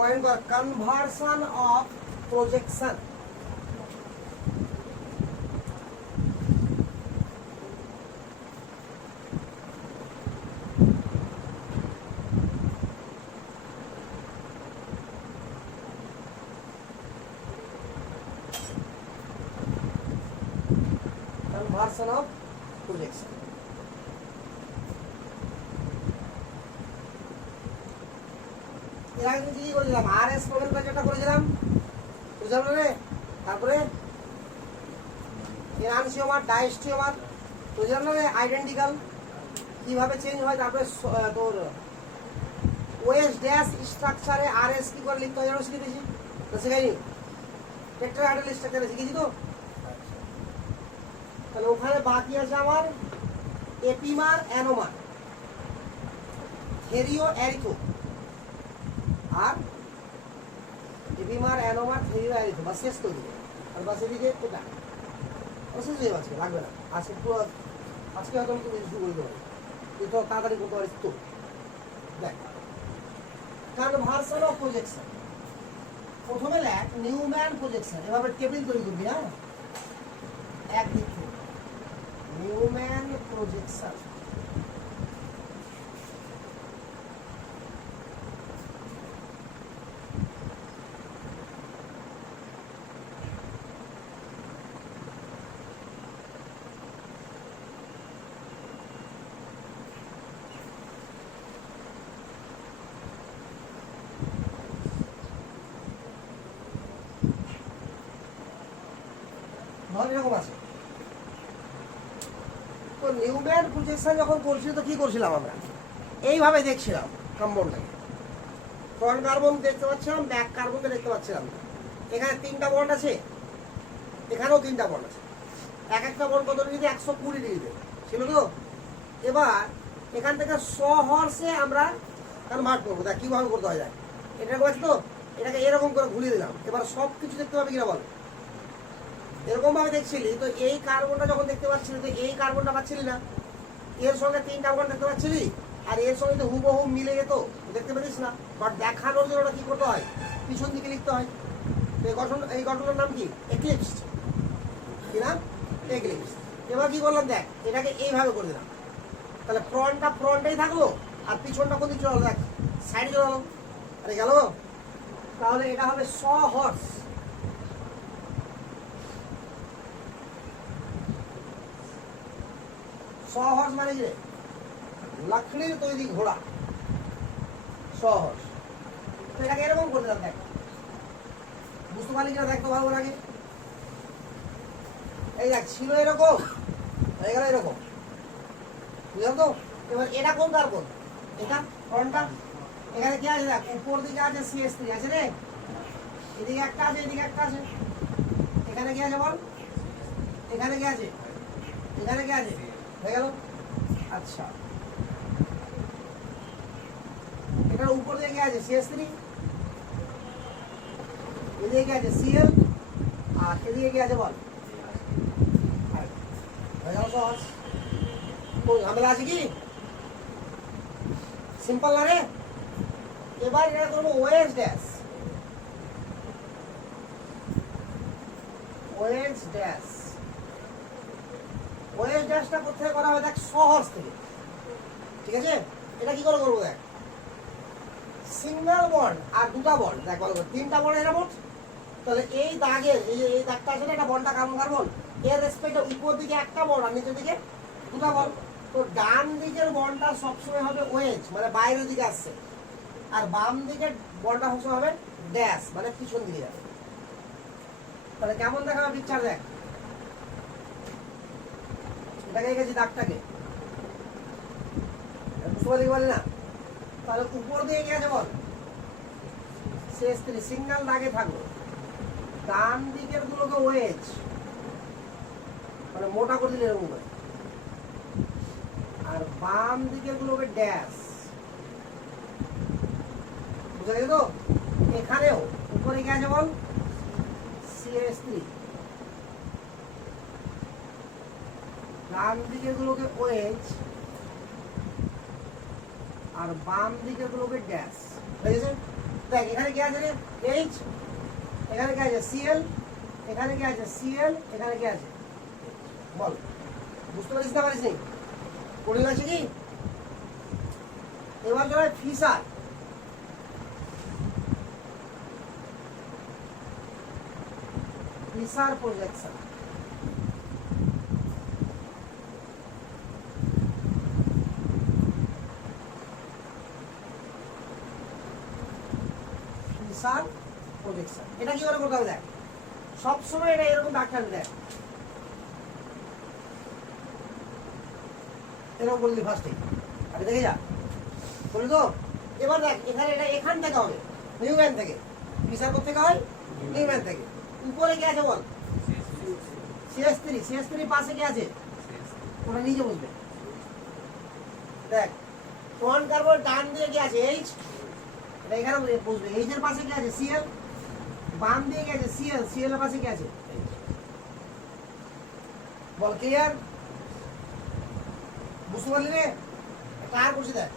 Point কর conversion of projection. Conversion of projection. এর আগে কি করেছিলাম? আর এস প্রবলেমটা যেটা করেছিলাম বুঝলাম না রে। তারপরে এনানসিওমার ডাইস্টিওমার বুঝলাম না রে, আইডেন্টিক্যাল কিভাবে চেঞ্জ হয়। তারপরে তোর ওএস ড্যাশ স্ট্রাকচারে আর এস কি করে লিখতে হয় জানো শিখে দিয়েছি তো শেখাইনি? টেট্রাহাইড্রাল স্ট্রাকচারে শিখেছি তো। তাহলে ওখানে বাকি আছে আমার এপিমার অ্যানোমার, থেরিও অ্যারিথো, আর এপিমার অ্যানোমার থেরিও অ্যারিথো বা শেষ তো দিকে। আর বাস এদিকে ওটা শেষ হয়ে যাচ্ছে, লাগবে না আজকে পুরো। আজকে হয়তো আমি তুমি শুরু করে দেবো, তুই তো তাড়াতাড়ি করতে পারিস তো। দেখ কনভার্সন অফ প্রজেকশন, প্রথমে লেখ নিউম্যান প্রজেকশন। এভাবে টেবিল তৈরি করবি। হ্যাঁ, একদিক থেকে নিউম্যান প্রজেকশন। এরকম আছে তো। নিউম্যান প্রজেকশন যখন করছিল তো কি করছিলাম আমরা? এইভাবে দেখছিলাম কম্পাউন্ডটাকে। ফ্রন্ট কার্বন দেখতে পাচ্ছিলাম, ব্যাক কার্বনকে দেখতে পাচ্ছিলাম। এখানে 3টা বন্ড আছে, এখানেও 3টা বন্ড আছে। এক একটা বন্ড কত ডিগ্রিতে? 120 ডিগ্রিতে ছিল তো। এবার এখান থেকে সহর্ষে আমরা কনভার্ট করবো। দেখ কীভাবে করতে হয় যায়। এটা আছে তো, এটাকে এরকম করে ঘুরিয়ে দিলাম। এবার সব কিছু দেখতে পাবে কিনা বল? এরকম ভাবে দেখছিলি তো। এই কার্বনটা যখন দেখতে পাচ্ছিলি তো এই কার্বনটা পাচ্ছিলি না, এর সঙ্গে 3টা বন্ড দেখতে পাচ্ছিলি, আর এর সঙ্গে তো হুবহু মিলে যেত, দেখতে পেতিস না। বাট দেখানোর জন্য ওটা কি করতে হয়? পিছন দিকে লিখতে হয়। এই গঠনের নাম কি? এক্লিপস। কি নাম? এক্লিপস। এবার কি করলাম দেখ, এটাকে এইভাবে করে দিলাম। তাহলে ফ্রন্টটা ফ্রন্টেই থাকলো, আর পিছনটা কোন দিকে চলে গেল? দেখ সাইডে চলে গেল। আরে গেল। তাহলে এটা হবে সহর্স। সহর্স মানে কি? লাকড়ির তৈরি ঘোড়া, সহর্স। তো এটাকে এরকম করে দিলাম। দেখ বুঝতে পারলি কিনা? দেখ তো ভালো লাগে। এই দেখ ছিল এরকম, হয়ে গেল এরকম, বুঝলাম তো। এবার এটা কোন কার্বন? এটা ফ্রন্টটা। এখানে কি আছে? দেখ উপর দিকে আছে CH3 আছে রে, এদিকে একটা আছে, এদিকে একটা আছে। এখানে কি আছে বল? এখানে কি আছে? এখানে কি আছে? হয়ে গেল। আচ্ছা, এটার উপর দিকে কি আছে? CH3, এদিকে কি আছে? Cl, আর এদিকে কি আছে বল? হয়ে গেল সহজ। কোন ঝামেলা আছে কি? সিম্পল না রে। এবার এটা করবো OS dash. OS dash, OS ড্যাশটা কোথায় করা হবে? দেখ সহজ থেকে, ঠিক আছে। এটা কি করে করবো? দেখ সিঙ্গেল বন্ড আর 2টা বন্ড। দেখ বলো 3টা বন্ড এর মোট। তাহলে এই দাগের এই দাগটা আছে না, এটা বন্ডটা কার্বন কার্বন। এর রেসপেক্টে উপর দিকে একটা বন্ড আর নিচের দিকে 2টা বন্ড। তো ডান দিকের বন্ডটা সবসময় হবে ওএস, মানে বাইরের দিকে আসছে। আর বাম দিকের বন্ডটা সবসময় হবে ড্যাশ, মানে পিছন দিকে যাবে। তাহলে কেমন দেখাবে পিকচার? দেখ এটাকে গেছি দাগটাকে, বুঝতে পারলি না? তাহলে উপর দিয়ে গেছে বল CH3, সিঙ্গেল দাগে থাকলো। ডান দিকের গুলোকে ওয়েজ, মানে মোটা করে দিলে এরকম করে, আর বাম দিকের গুলোকে ড্যাশ। বুঝা গেল তো? এখানেও উপরে কি আছে বল? CH3। ডান দিকের গুলোকে ওয়েজ আর বাম দিকের গুলোকে ড্যাশ। হয়ে গেছে? দেখ এখানে কি আছে রে এইচ, এখানে কি আছে সিএল, এখানে কি আছে সিএল, এখানে কি আছে বল, বুঝতে পারিস না পারিস নি? পড়ে আছে কি? এবার ধর Fischer, Fischer projection. Fischer projection এটা কি করে করতে হবে দেখ, সবসময় এটা এরকম ডাক্তার দেখ, এরকম বললি ফার্স্টে আগে দেখে যা বলি তো। এবার দেখ এখানে এটা এখান থেকে হবে নিউম্যান থেকে, ফিসার করতে হয় নিউম্যান থেকে। উপরে কি আছে বল, CS3, CS3 পাশে কি আছে ওটা নিজে বুঝবে। দেখ কোন কার্বন ডান দিয়ে কি আছে এইচ, এটা এখানে বুঝবে। এইচ এর পাশে কি আছে সিএল, বাম দিয়ে কি আছে সিএল, সিএল এর পাশে কি আছে বল। ক্লিয়ার? বুঝতে পারলি রে? এটা আর করছি দেখ,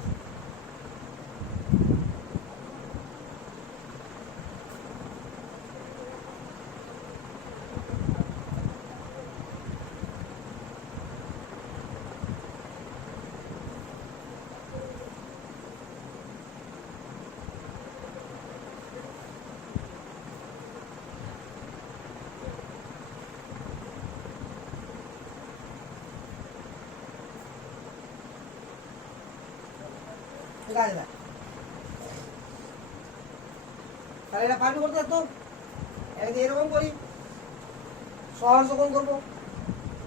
ঠিক আছে দেখ তাহলে এটা পারবি করতে তো। এরকম করি সহজ যখন করবো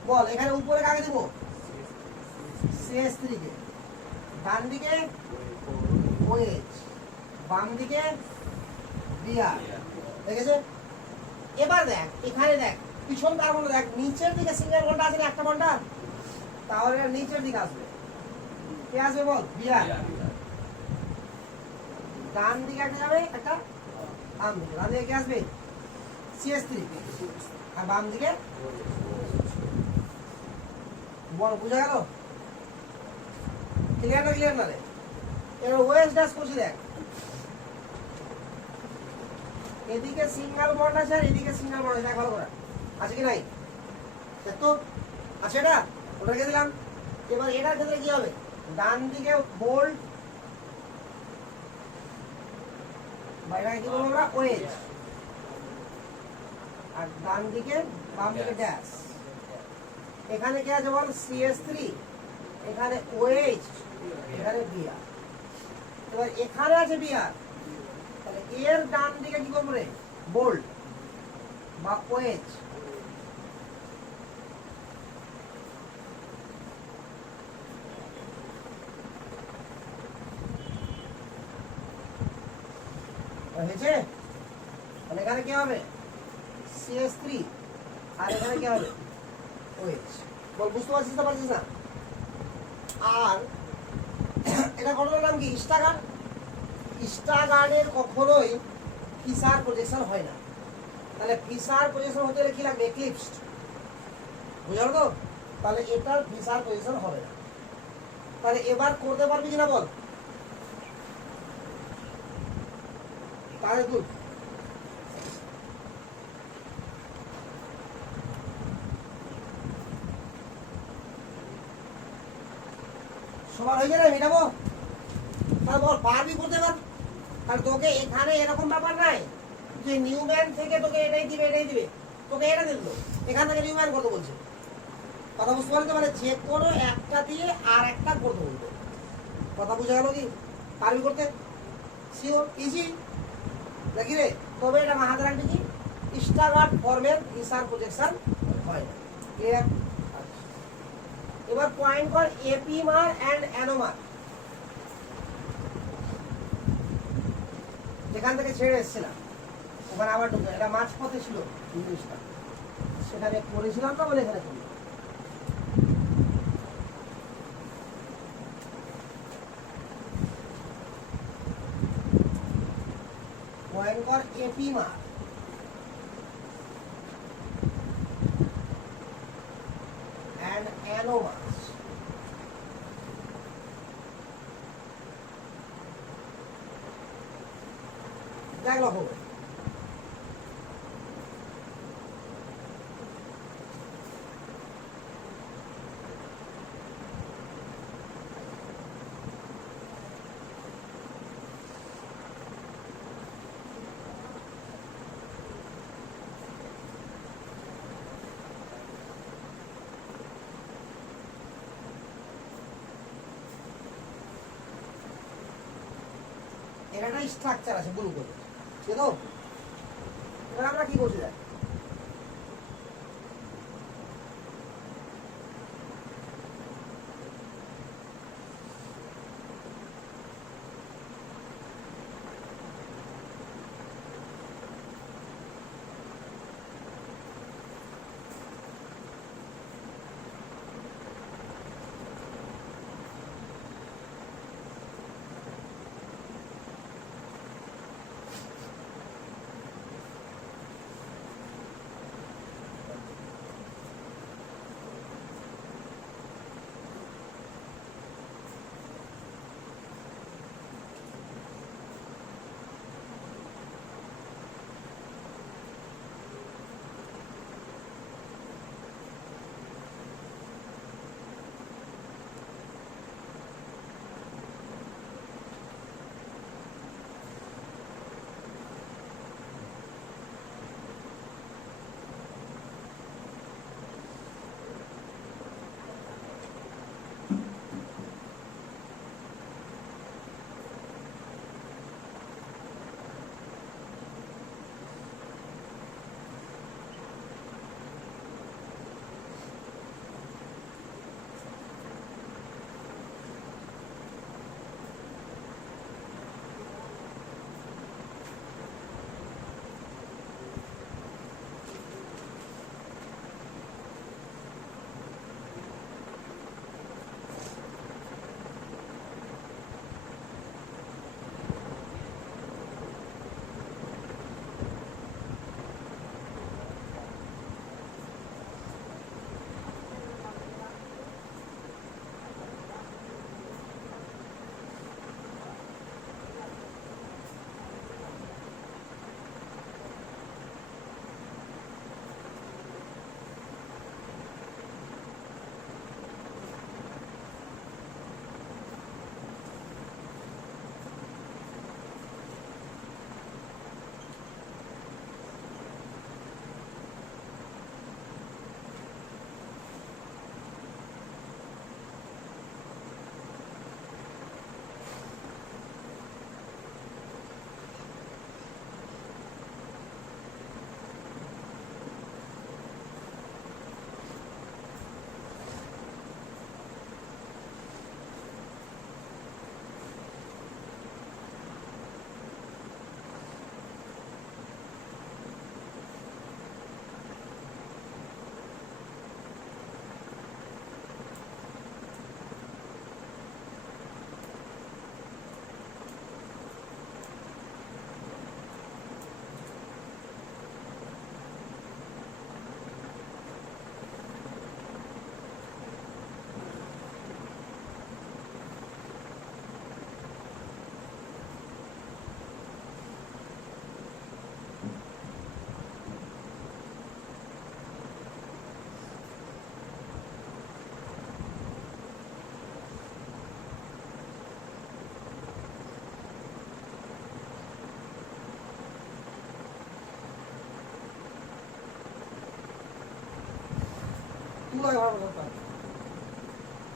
বল, এখানে উপরে কাকে দেবো CS3 কে, ডান দিকে OH, বাম দিকে Br, দেখেছে? এবার দেখ এখানে দেখ পিছন কার্বন দেখ, নিচের দিকে সিঙ্গেল বন্ড আছে না একটা বন্ডা, তাহলে এটা নিচের দিকে আসবে। কে আসবে বল Br, ডান দিকে একটা যাবে একটা, বাম দিকে, ডান দিকে কে আসবে CS3 আর বাম দিকে বল। বুঝা গেল? ক্লিয়ার না ক্লিয়ার না রে? এবার ওএস ড্যাশ করছি দেখ, এদিকে সিঙ্গেল বন্ড আছে আর এদিকে সিঙ্গেল বন্ড আছে, ভালো করে আছে কি নাই? তো আছে এটা, ওটা রেখে দিলাম। এবার এটার ক্ষেত্রে কি হবে, ডান দিকে বোল্ড, বাইরে কি বলবো আমরা ওএচ, আর ডান দিকে বাম দিকে ড্যাশ। এখানে কি আছে বল CS3, এখানে OH, এখানে Br। এবার এখানে আছে Br, তাহলে এর ডান দিকে কি করবো রে বোল্ড বা OH, হয়েছে? তাহলে এখানে কি হবে CS3 আর এখানে কি হবে OH। বল বুঝতে পারছিস না পারছিস না? আর এটা ঘটনার নাম কি স্টাগার্ড। স্টাগার্ডের কখনোই ফিসার প্রজেকশন হয় না, তাহলে ফিসার প্রজেকশন হতে গেলে কি লাগবে এক্লিপসড, বুঝলো তো? তাহলে এটার ফিসার প্রজেকশন হবে না। তাহলে এবার করতে পারবি কিনা বল, তাহলে তুই সবার হয়ে যাবে মেটাবো, তাহলে বল পারবি করতে পার। আর তোকে এখানে এরকম ব্যাপার নাই যে নিউম্যান থেকে তোকে এটাই দিবে এটাই দিবে, তোকে এটা দিল এখান থেকে নিউম্যান করতে বলছে। কথা বুঝতে পারলি তো? মানে যে কোনো একটা দিয়ে আর একটা করতে বলবে। কথা বুঝা গেল কি? পারবি করতে? শিওর ইজি নাকি রে? তবে এটা মাথায় রাখবি কি স্টাগার্ড ফর্মের ফিসার প্রজেকশন হয় না। ক্লিয়ার? এবার পয়েন্ট কর এপি মার এন্ড অ্যানোমার, যেখান থেকে ছেড়ে এসেছিলাম ওখানে আবার ঢুকে, এটা মাঝপথে ছিল জিনিসটা, সেখানে পড়েছিলাম তো বলে এখানে করি। পয়েন্ট কর এপি মার and anomas. দেখ লক্ষ্য করে। এটা একটা স্ট্রাকচার আছে ব্লু করে, ঠিক তো? এবার আমরা কি করছি দেখ,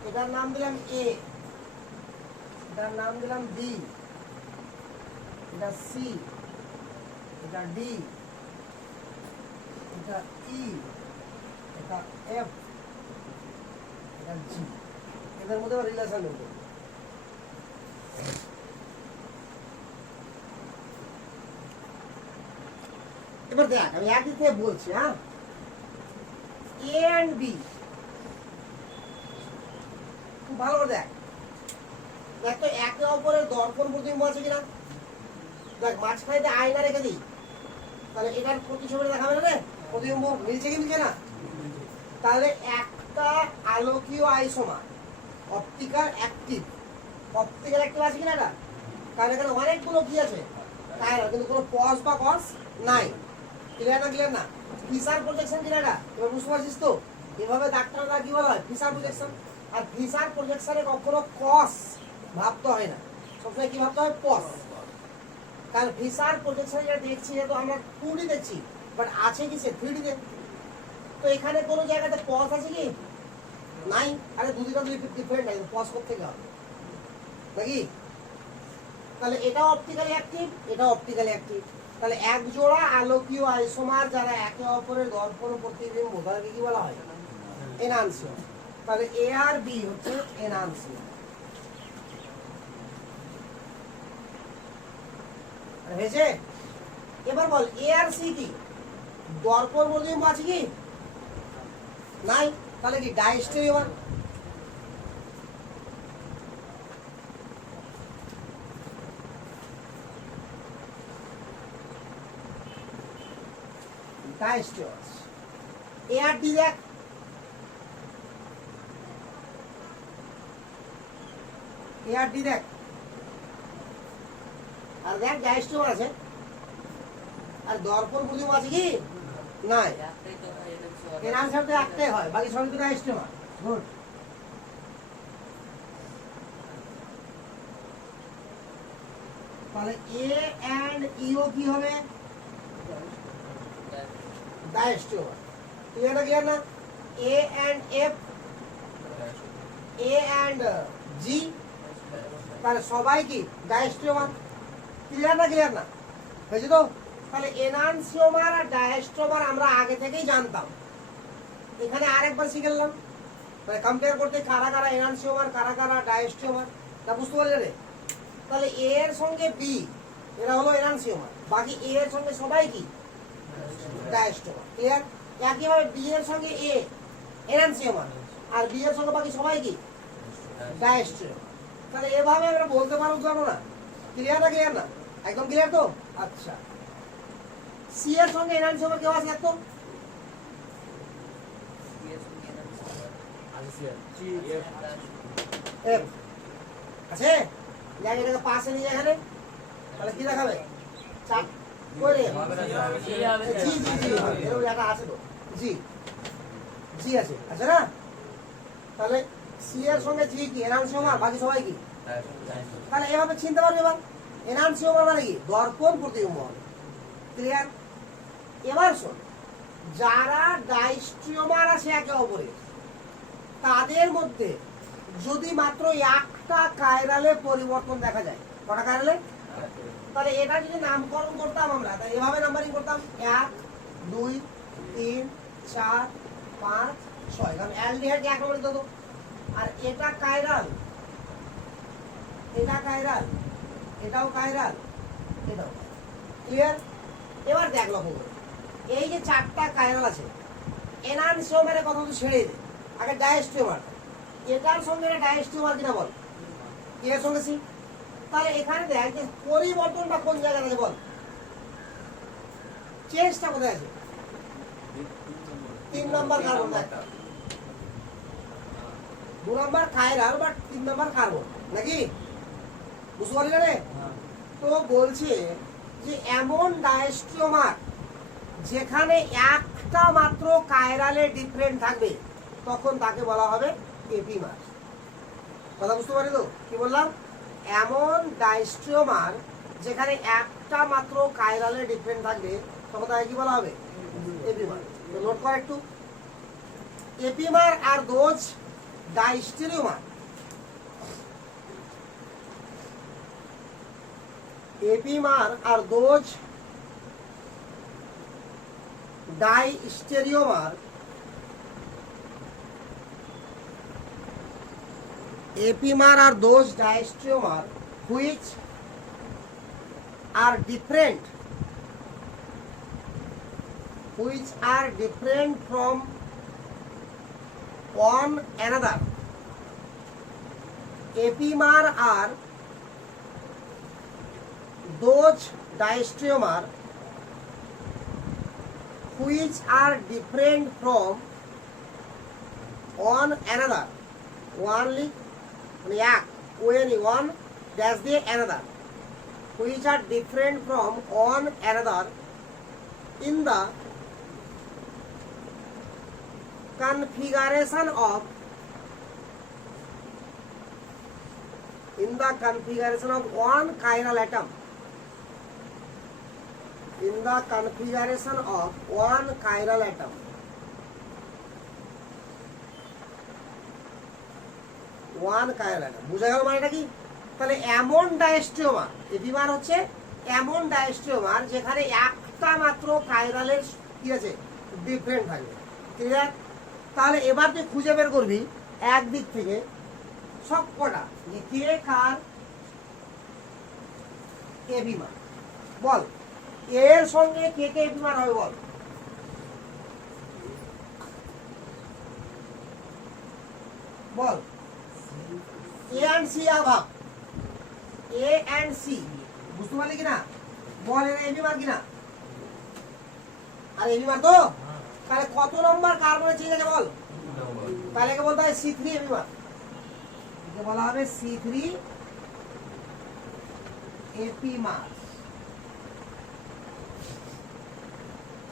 এটার নাম দিলাম এ, এটার নাম দিলাম বি, এটা সি, এটা ডি, এটা ই, এটা এফ, এটা জি। এদের মধ্যে রিলেশন নেব। এবার দেখ আমি একই থেকে বলছি, হ্যাঁ, এ এন্ড বি, খুব ভালো করে দেখ, দেখ তো একে অপরের দর্পণ প্রতিবিম্ব আছে কিনা। দেখ মাঝখানে আয়না রেখে দিই, তাহলে এটার প্রতিছবি দেখাবে না রে, প্রতিবিম্ব মিলছে কি মিলছে না? তাহলে একটা আলোকীয় isomer optical active, optical active আছে কিনা এটা? তাহলে এখানে অনেকগুলো কি আছে, কায়রাল, কিন্তু কোনো পজ বা কস নাই। ক্লিয়ার না? ক্লিয়ার না? ফিসার প্রজেকশন কি না? এবার বুঝতে পারছিস তো? এভাবে ডাক্তাররা কি বলা হয়? Fischer projection. আর ফিসার প্রজেকশনে কখনো কস ভাবতে হয় না, সবসময় কি ভাবতে হয়? পজ। কারণ ফিসার প্রজেকশন যেটা দেখছি, যেহেতু আমরা 2D দেখছি, বাট আছে কি সে 3D তে। তো এখানে কোনো জায়গাতে পজ আছে কি? নাই। আরে দুদিটা ডিফারেন্ট আছে, পজ কোত্থেকে হবে নাকি? তাহলে এটা অপটিক্যালি অ্যাক্টিভ, এটা অপটিক্যালি অ্যাক্টিভ। তাহলে এক জোড়া আলোকীয় আইসোমার যারা একে অপরের দর্পণ প্রতিবিম্ব, তাদেরকে কি বলা হয়? এনানসিয়ন। তাহলে এ আর বি হচ্ছে এনানসিয়ন। হয়েছে? এবার বল এ আর সি কি? দর্পণ প্রতিবিম্ব আছে কি? নাই। তাহলে কি ডাইস্টেরিওমার? ডাইস্টেরিওমার। এ আর ডি দেখ, এ আর ডি দেখ, আর দেখ ডাইস্টেরিওমার আছে, আর দর্পণ প্রতিবিম্ব আছে কি? নাই। এর আনসার তো একটাই হয়, বাকি সবই তো ডাইস্টেরিওমার। গুড। তাহলে এ এন্ড ইও কি হবে? ডাইস্টেরিওমার। ক্লিয়ার না? ক্লিয়ার না? এ এন্ড এফ, এ এন্ড জি, তাহলে সবাই কি ডাইস্টেরিওমার। ক্লিয়ার না? ক্লিয়ার না? হয়েছে তো? তাহলে এনানসিওমার আর ডায়াস্ট্রোমার আমরা আগে থেকেই জানতাম, এখানে আরেকবার শিখলাম। মানে কম্পেয়ার করতে কারা কারা এনানসিওমার, কারা কারা ডায়াস্ট্রোমার, তা বুঝতে পারলে রে? তাহলে এ এর সঙ্গে বি এরা হলো এনানসিওমার, বাকি এ এর সঙ্গে সবাই কি? ডায়াস্ট্রোমার। ক্লিয়ার? একইভাবে বি এর সঙ্গে এ এনানসিওমার, আর বি এর সঙ্গে বাকি সবাই কি? ডায়াস্ট্রোমার। তাহলে এভাবে আমরা বলতে পারবো, জানো না? ক্লিয়ার না? ক্লিয়ার না? একদম ক্লিয়ার তো? আচ্ছা, সি এর সঙ্গে এনানসিওমার কেউ আছে একদম? এফ আছে? যাই এটাকে পাশে নিয়ে যায় এখানে, তাহলে কি দেখাবে? চাপ করে জি জি জি, এরকম একটা আছে তো, জি জি আছে, আছে না? তাহলে সি এর সঙ্গে জি কি? এনানসিওমার, বাকি সবাই কি? তাহলে এভাবে চিনতে পারবে। এবার এনানসিওমার মানে কি? দর্পণ প্রতিবিম্ব হবে। ক্লিয়ার? এবার শোন, যারা ডাইস্ট্রিওমার আছে একে অপরে, তাদের মধ্যে যদি মাত্র একটা কায়রালে পরিবর্তন দেখা যায়, কটা কায়রালে? তাহলে এটা যদি নামকরণ করতাম আমরা, তাহলে এভাবে নাম্বারিং করতাম 1 2 3 4 5 6, কারণ অ্যালডিহাইড এক নম্বরে দিত। আর এটা কায়রাল, এটা কায়রাল, এটাও কায়রাল, এটাও। ক্লিয়ার? এবার দেখ, লক্ষ্য করে, এই যে চারটা কায়রাল আছে, এনানসিওমারের কথা তো ছেড়ে দে, আগে ডায়াস্ট্রিওমার। এটার সঙ্গে ডায়াস্ট্রিওমার কিনা বল, এর সঙ্গে সি। তাহলে এখানে দেখ যে পরিবর্তনটা কোন জায়গায় আছে বল, চেঞ্জটা কোথায় আছে? 3 নম্বর কার্বন, একটা 2 নম্বর কায়রাল, বাট 3 নম্বর কার্বন, নাকি? বুঝতে পারলি না রে? তো বলছে যে এমন ডায়াস্ট্রিওমার যেখানে একটা মাত্র কায়রালে ডিফারেন্ট থাকবে, তখন তাকে বলা হবে এপিমার। কথা বুঝতে পারি তো? কি বললাম? এমন ডায়াস্ট্রিওমার যেখানে একটা মাত্র কায়রালে ডিফারেন্ট থাকবে, তখন তাকে কি বলা হবে? এপিমার। নোট কর একটু, এপিমার আর দোজ ডায়াস্টেরিওমার। এপিমার আর those diastereomer, epimer are those diastereomer which are different from one another. Epimer are those diastereomer which are different from one another. Only one dash the another. which are different from one another in the configuration of one chiral atom. In the configuration of one chiral atom. One chiral atom. বুঝা গেল মানেটা কি? তাহলে এমন ডায়াস্ট্রিওমার, epimer হচ্ছে এমন ডায়াস্ট্রিওমার যেখানে একটা মাত্র কাইরালের কি আছে, ডিফারেন্ট থাকবে। ক্লিয়ার? তাহলে এবার তুই খুঁজে বের করবি একদিক থেকে সব কটা যে কে কার এপিমার। বল এর সঙ্গে কে কে এপিমার হবে বল। বল এ এন্ড সি আভাব, এ এন্ড সি বুঝতে পারলি কিনা? বল এর এপিমার কিনা? আর এপিমার তো, তাহলে কত নম্বর কার্বনে চেঞ্জ আছে বল? তাহলে একে বলতে হয় C3 এপিমার, একে বলা হবে C3 এপিমার।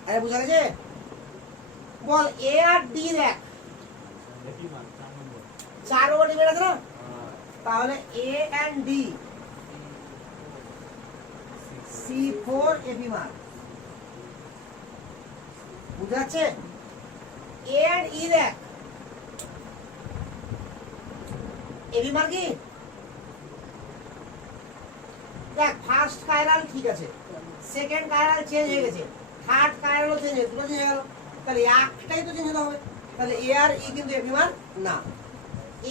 আরে বুঝা গেছে? বল এ আর ডি দেখ, 4 নম্বর ডিফারেন্ট আছে না? তাহলে এ এন্ড ডি C4 এপিমার। বুঝাচ্ছে? এ এন্ড ই দেখ, এপিমার কি? দেখ ফার্স্ট কাইরাল ঠিক আছে, সেকেন্ড কাইরাল চেঞ্জ হয়ে গেছে, থার্ড কাইরালও চেঞ্জ হয়ে দুটো চেঞ্জ হয়ে গেল, তাহলে একটাই তো চেঞ্জ হতে হবে। তাহলে এ আর ই কিন্তু এপিমার না।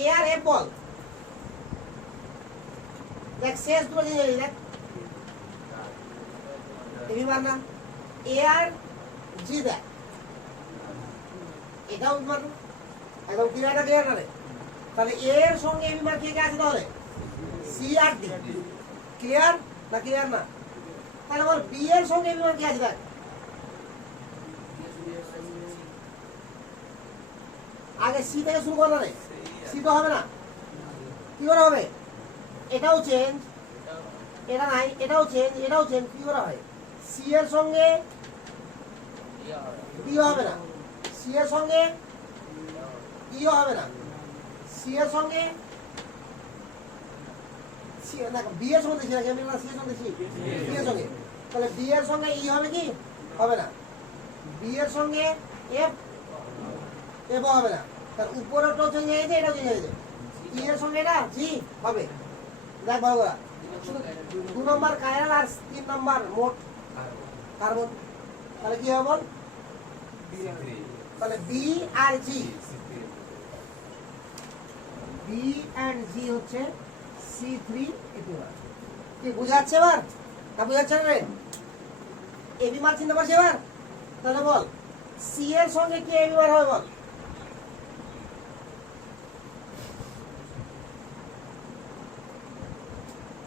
এ আর এফ বল, দেখ শেষ দুটো চেঞ্জ হয়ে দেখ, এপিমার না। এ আর জি দেখ, এটাও এপিমার না। একদম ক্লিয়ার ক্লিয়ার না রে? তাহলে এ এর সঙ্গে এপিমার কে কে আছে তাহলে? সি আর ডি। ক্লিয়ার না ক্লিয়ার না? তাহলে বল বি এর সঙ্গে এপিমার কে আছে দেখ। আগে সি থেকে শুরু করো রে, সি তো হবে না, কি করে হবে? এটাও চেঞ্জ, এটা নাই, এটাও চেঞ্জ, এটাও চেঞ্জ, কি করে হয়? সি এর সঙ্গে ডি হবে না, সি এর সঙ্গে ই হবে না, সি এর সঙ্গে বি এর সঙ্গে দেখি না, সি এর সঙ্গে দেখি বি এর সঙ্গে, তাহলে বি এর সঙ্গে ই হবে কি? হবে না। বি এর সঙ্গে এফ, এফ হবে না। তার উপরেটাও চেঞ্জ হয়ে গেছে, এটাও চেঞ্জ হয়ে গেছে। ই এর সঙ্গে এটা জি হবে। দেখ ভালো করে, শুধু 2 নম্বর কাইরাল আর 3 নম্বর মোট কার্বন, তাহলে কি হবে বল? তাহলে বি আর জি, বি এন্ড জি হচ্ছে C3 এপিমার। কি বুঝাচ্ছে এবার? না বুঝাচ্ছে না রে? এপিমার চিনতে পারছি এবার? তাহলে বল সি এর সঙ্গে কি এপিমার হবে বল?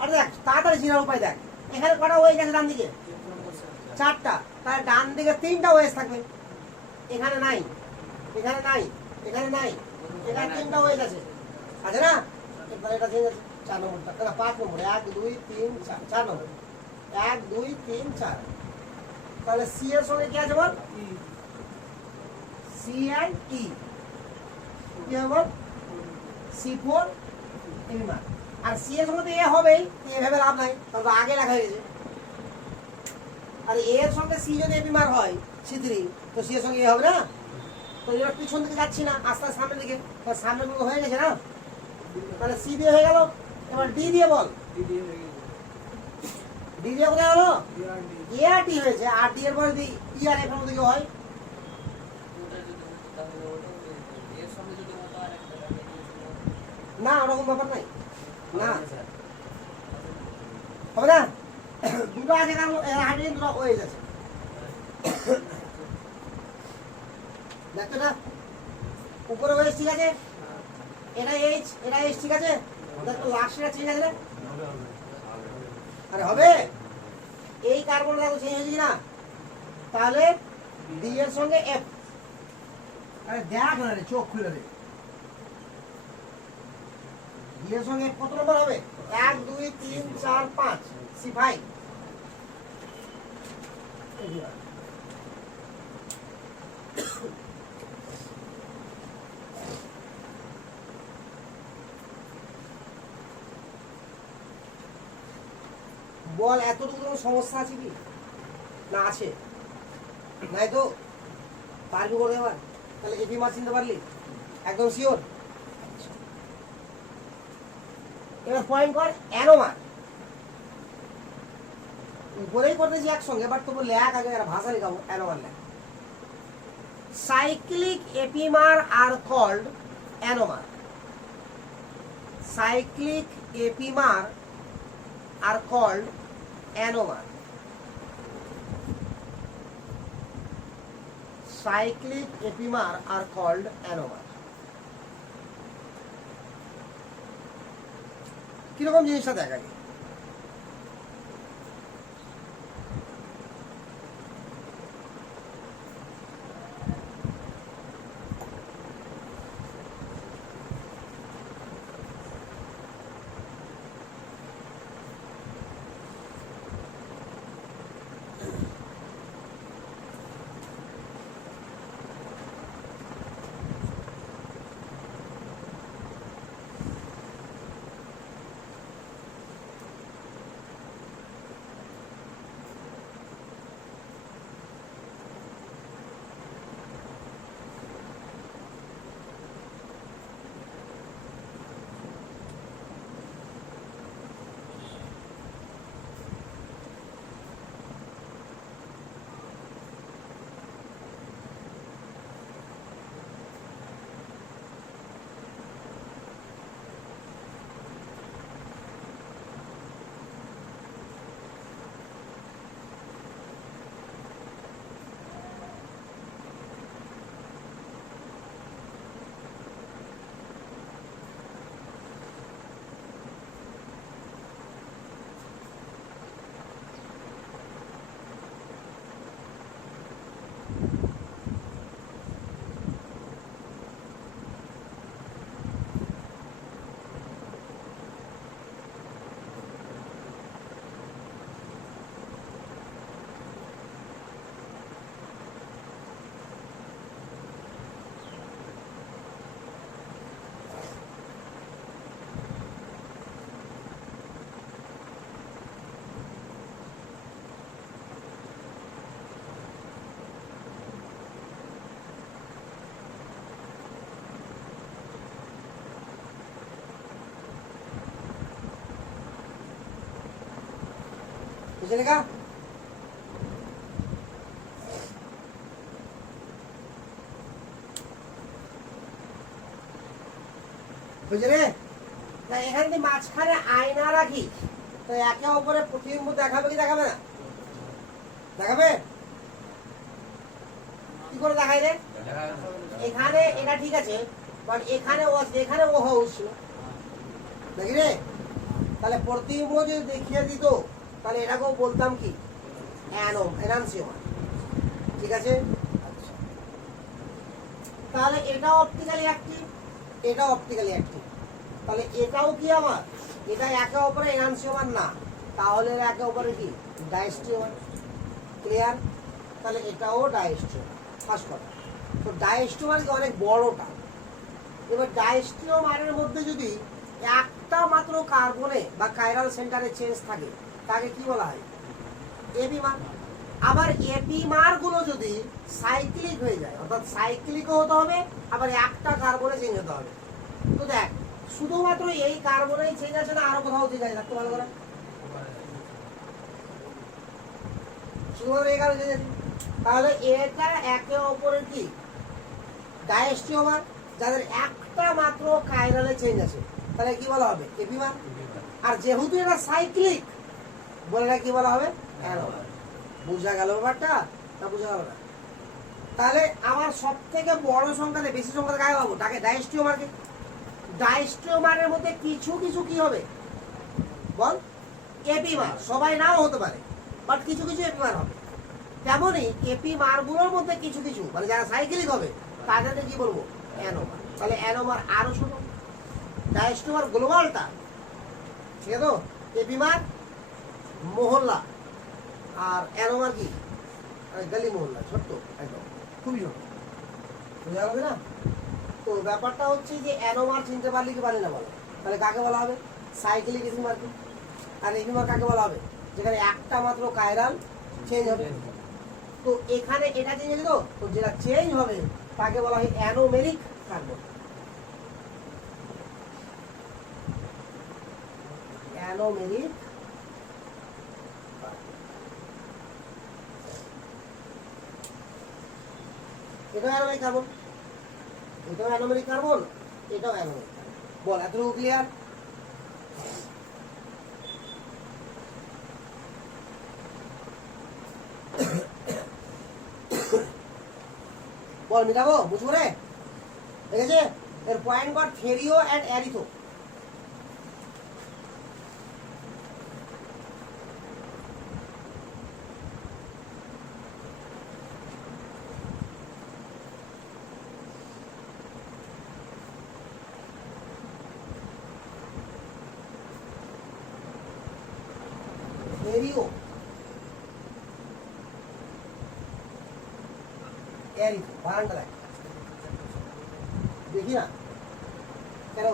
আরে দেখ তাড়াতাড়ি চিনার উপায় দেখ, এখানে কটা ওয়েজ আছে ডান দিকে? 4টা, তাহলে ডান দিকে 3টা ওয়েজ থাকবে। এখানে নাই, এখানে নাই, এখানে নাই, এখানে 3টা ওয়েজ আছে, আছে না? এবার এটা চেঞ্জ আছে 4 নম্বরটা, তাহলে 5 নম্বর 1 2 3 4, 4 নম্বর 1 2 3 4। তাহলে সি এর সঙ্গে কি আছে বল? সি এন্ড ই কি হবে বল? C4 epimer. আর সি এর সঙ্গে তো এ হবেই, এ ভেবে লাভ নাই, তবে তো আগে লেখা হয়ে গেছে। আর এ এর সঙ্গে সি যদি এপিমার হয় C3, তো সি এর সঙ্গে এ হবে না? তো এবার পিছন দিকে যাচ্ছি না, আস্তে আস্তে সামনের দিকে, সামনের দিকে হয়ে গেছে না? তাহলে সি দিয়ে হয়ে গেল। এবার ডি দিয়ে বল, ডি দিয়ে কোথায় হলো? এ আর ডি হয়েছে, আর ডি এর পরে যদি ই আর এফ এর মধ্যে হয় না, ওরকম ব্যাপার নাই না, হবে না? দুটো আছে কারণ হাইড্রোজেন দুটো ওয়েজ আছে। দেখতো না উপরে ওয়েজ ঠিক আছে, এটা এইচ, এটা এইচ ঠিক আছে, দেখো লাস্টটা চেঞ্জ আছে না? আরে হবে, এই কার্বন দেখো চেঞ্জ হয়েছে কিনা? তাহলে ডি এর সঙ্গে এফ, আরে দেখ না রে, চোখ খুলে দে। ডি এর সঙ্গে কত নম্বর হবে? 1 2 3 4 5 C5 বল এতটুকু কোনো সমস্যা আছে কি না আছে নাই তো পারবি করে এবার তাহলে এপি মার চিনতে পারলি একদম শিওর এবার পয়েন্ট কর অ্যানোমার উপরেই করতেছি একসঙ্গে বাট তবু লেখ আগে ভাষা লেখাবো অ্যানোমার লেখ cyclic epimer are called anomer cyclic epimer are called anomer cyclic epimer are called anomer কিরকম জিনিসটা দেখা যায় বুঝলেকা বুঝলে না এখানে যদি মাঝখানে আয়না রাখি তো একে অপরের প্রতিবিম্ব দেখাবে কি দেখাবে না দেখাবে কি করে দেখায় রে এখানে এটা ঠিক আছে বাট এখানে ও হওয়া উচিত নাকি রে তাহলে প্রতিবিম্ব যদি দেখিয়ে দিত তাহলে এটাকেও বলতাম কি এনানসিওমার ঠিক আছে আচ্ছা তাহলে এটাও অপটিক্যালি অ্যাক্টিভ এটাও অপটিক্যালি অ্যাক্টিভ তাহলে এটাও কি আমার এটা একে অপরে এনানসিওমার না তাহলে একে অপরে কি ডায়াস্টিওমার ক্লিয়ার তাহলে এটাও ডায়াস্টিওমার ফার্স্ট কথা তো ডায়াস্টিওমার কি অনেক বড়টা এবার ডায়াস্টিওমারের মধ্যে যদি একটা মাত্র কার্বনে বা কাইরাল সেন্টারে চেঞ্জ থাকে তাকে কি বলা হয় এপিমার আবার এপিমার গুলো যদি সাইক্লিক হয়ে যায় অর্থাৎ সাইক্লিকও হতে হবে আবার একটা কার্বনে চেঞ্জ হতে হবে তো দেখ শুধুমাত্র এই কার্বনেই চেঞ্জ আছে না আরো কোথাও চেঞ্জ আছে দেখতে ভালো করে শুধুমাত্র এই কার্বনে চেঞ্জ আছে তাহলে এটা একে অপরের কি ডায়াস্টিওমার যাদের একটা মাত্র কাইরালে চেঞ্জ আছে তাহলে কি বলা হবে এপিমার আর যেহেতু এটা সাইক্লিক বলে না কি বলা হবে অ্যানোমার বুঝা গেল ব্যাপারটা না বুঝা গেল না তাহলে আমার সব থেকে বড় সংখ্যাতে বেশি সংখ্যাতে কাকে পাবো তাকে ডায়াস্টিওমারকে ডায়াস্টিওমারের মধ্যে কিছু কিছু কি হবে বল এপিমার সবাই নাও হতে পারে বাট কিছু কিছু এপিমার হবে তেমনই এপিমার গুলোর মধ্যে কিছু কিছু মানে যারা সাইক্লিক হবে তাদেরকে কি বলবো অ্যানোমার তাহলে অ্যানোমার আরো ছোট ডায়াস্টিওমার গ্লোবালটা ঠিক আছে তো? এপিমার মহল্লা আর অ্যানোমার কি গলি মহল্লা, ছোট্ট একদম, খুবই ছোট, বুঝা গেল না? তো ব্যাপারটা হচ্ছে যে অ্যানোমার চিনতে পারলে কি পারলে না বলো, তাহলে কাকে বলা হবে? Cyclic epimer. কি আর এপিমার কাকে বলা হবে? যেখানে একটা মাত্র কাইরাল চেঞ্জ হবে। তো এখানে এটা চেঞ্জ হয়েছে, তো যেটা চেঞ্জ হবে তাকে বলা হয় অ্যানোমেরিক কার্বন। অ্যানোমেরিক এটাও অ্যানোমেরিক কার্বন, এটাও অ্যানোমেরিক কার্বন, এটাও অ্যানোমেরিক কার্বন। বল এতটুকু ক্লিয়ার? বল মিটাবো, বুঝবো রে? ঠিক আছে, এর পয়েন্ট কর থেরিও অ্যান্ড অ্যারিথো। থেরিও অ্যারিথো বারান্ডা দেখ, দেখি না কেন,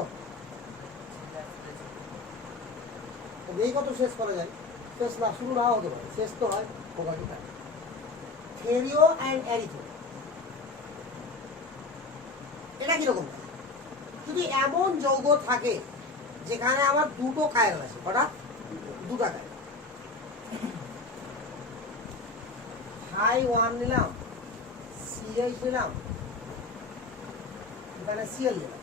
দেখি কত শেষ করা যায়। শেষ না, শুরু না হতে পারে, শেষ তো হয় পোকাটিটা। থেরিও অ্যান্ড অ্যারিথো এটা কিরকম? যদি এমন যৌগ থাকে যেখানে আমার দুটো কায়রল আছে, কটা? দুটা কায়রল। হাই ওয়ান নিলাম, সিএইচ নিলাম, এখানে সিএল নিলাম,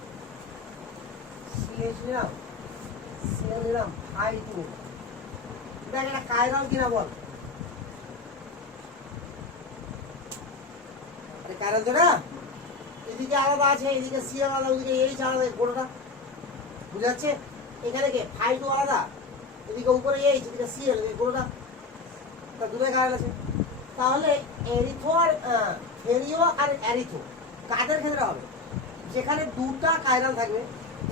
সিএইচ নিলাম, সিএল নিলাম, হাই টু। এটা একটা কায়রল কিনা বল? কায়রল তো না, এদিকে আলাদা আছে, এদিকে সিএল আলাদা, ওদিকে এইচ আলাদা, গোটাটা বুঝা যাচ্ছে? এখানে কে ফাই টু আলাদা, এদিকে উপরে এইচ, এদিকে সিএল, গোটাটা দুটো কায়রল আছে। তাহলে এরিথো আর থেরিও আর অ্যারিথো কাদের ক্ষেত্রে হবে? যেখানে দুটা কায়রাল থাকবে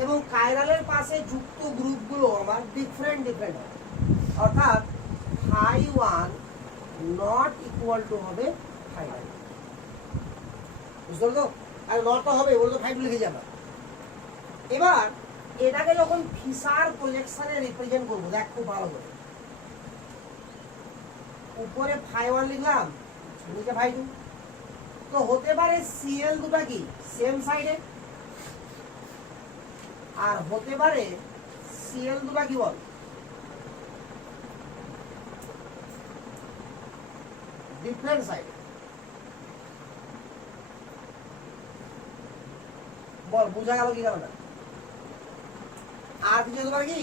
এবং কায়রালের পাশে যুক্ত গ্রুপগুলো আমার ডিফারেন্ট ডিফারেন্ট হবে, অর্থাৎ high one not equal to হবে হাই ওয়ান। বুঝতে পারছো? আর নট তো হবে, বলতো ফাইভ লিখে যাবে। এবার এটাকে যখন ফিসার প্রজেকশনে রিপ্রেজেন্ট করবো, দেখ খুব ভালো করে, উপরে ফাই ওয়ান লিখলাম, নিচে ফাই টু। তো হতে পারে সিএল দুটা কি সেম সাইডে, আর হতে পারে সিএল দুটা কি বল ডিফারেন্ট সাইডে। বল বুঝা গেল কি গেল না? আর কিছু হতে পারে কি?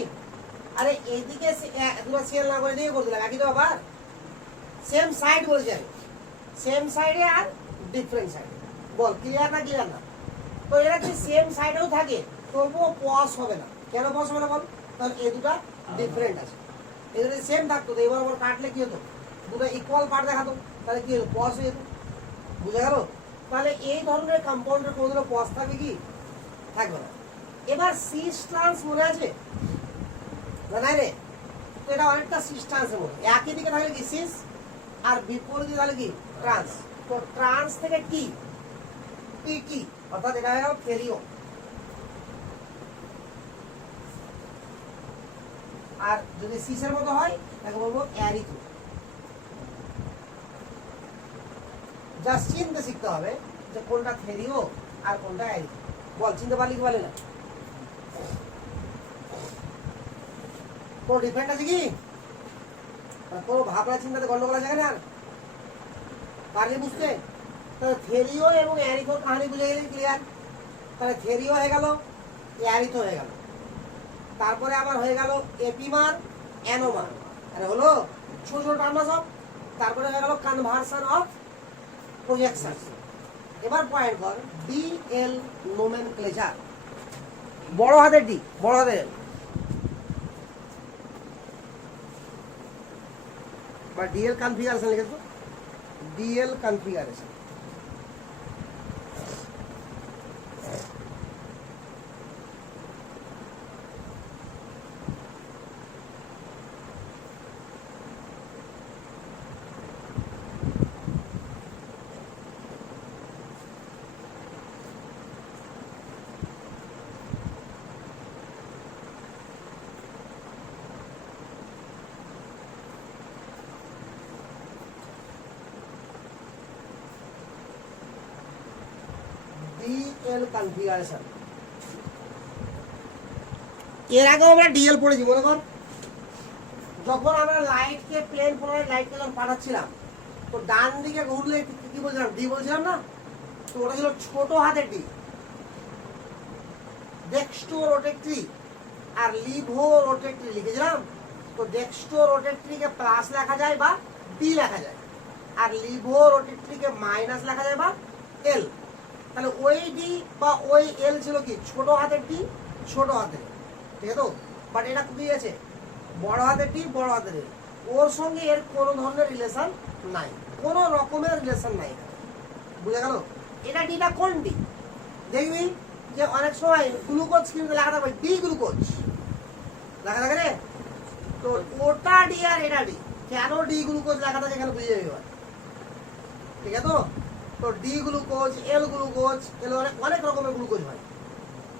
আরে এইদিকে দুটো সিএল না করে দিয়ে করে দিলাম, একই তো আবার সেম সাইড বলছে, সেম সাইডে আর ডিফারেন্ট সাইডে। বল ক্লিয়ার না ক্লিয়ার না? তো এরা যদি সেম সাইডেও থাকে তবুও পস হবে না। কেন পস হবে না বল? কারণ এই দুটা ডিফারেন্ট আছে। এই যদি সেম থাকতো তো এবার কাটলে কি হতো? দুটো ইকুয়াল পার্ট দেখাতো, তাহলে কি হতো? পস হয়ে যেত। বুঝা গেল? তাহলে এই ধরনের কম্পাউন্ডের কোনোদিনও পস থাকবে কি? থাকবে না। এবার সিস ট্রান্স মনে আছে না? নাই রে, তো এটা অনেকটা সিস ট্রান্সের মতো। একই দিকে থাকলে কি সিস, আর বিপরীতে তাহলে কি ট্রান্স। তো ট্রান্স থেকে কি টি টি, অর্থাৎ এটা হলো থেরিও। আর যদি সিসের মতো হয় তাকে বলবো অ্যারিথো। জাস্ট চিনতে শিখতে হবে যে কোনটা থেরিও আর কোনটা অ্যারিথো। বল চিনতে পারলি কি বলে না? কোনো ডিফারেন্ট আছে কি? কোনো ভাবনা চিন্তাতে গন্ডগোল আছে না? আর পারলি বুঝতে? তাহলে থেরিও এবং অ্যারিথোর কাহিনী বুঝে গেলে ক্লিয়ার। তাহলে থেরিও হয়ে গেল, অ্যারিথো হয়ে গেল, তারপরে আবার হয়ে গেল এপিমার, অ্যানোমার, আরে হলো ছোট ছোট টার্ম সব। তারপরে হয়ে গেল কনভার্সন অফ প্রজেকশন। এবার পয়েন্ট কর ডি এল নোমেনক্লেচার, বড় হাতের ডি, বড় হাতের বা ডিএল কনফিগারেশন লিখেছো, ডিএল কনফিগারেশন। DL configuration. এর আগে আমরা ডিএল পড়েছি মনে কর, যখন আমরা লাইটকে প্লেন পোলারাইজ লাইটকে যখন পাঠাচ্ছিলাম, তো ডান দিকে ঘুরলে কি বলছিলাম, ডি বলছিলাম না? তো ওটা ছিল ছোট হাতের ডি। ডেক্সটো রোটেটরি আর লিভো রোটেটরি লিখেছিলাম। তো ডেক্সটো রোটেটরিকে প্লাস লেখা যায় বা ডি লেখা যায়, আর লিভো রোটেটরিকে মাইনাস লেখা যায় বা এল। তাহলে ওই ডি বা ওই এল ছিল কি ছোট হাতের ডি ছোট হাতের, ঠিক আছে তো? বাট এটা কি আছে, বড় হাতের ডি বড় হাতের এল। ওর সঙ্গে এর কোনো ধরনের রিলেশন নাই, কোনো রকমের রিলেশন নাই। বুঝে গেল? এটা ডিটা কোন ডি? দেখবি যে অনেক সময় গ্লুকোজ কিন্তু লেখা থাকবে ডি গ্লুকোজ লেখা থাকে রে। তো ওটা ডি আর এটা ডি, কেন ডি গ্লুকোজ লেখা থাকে এখানে বুঝে যাবে, ঠিক আছে তো? তো ডি গ্লুকোজ, এল গ্লুকোজ, এল অনেক রকমের গ্লুকোজ হয়।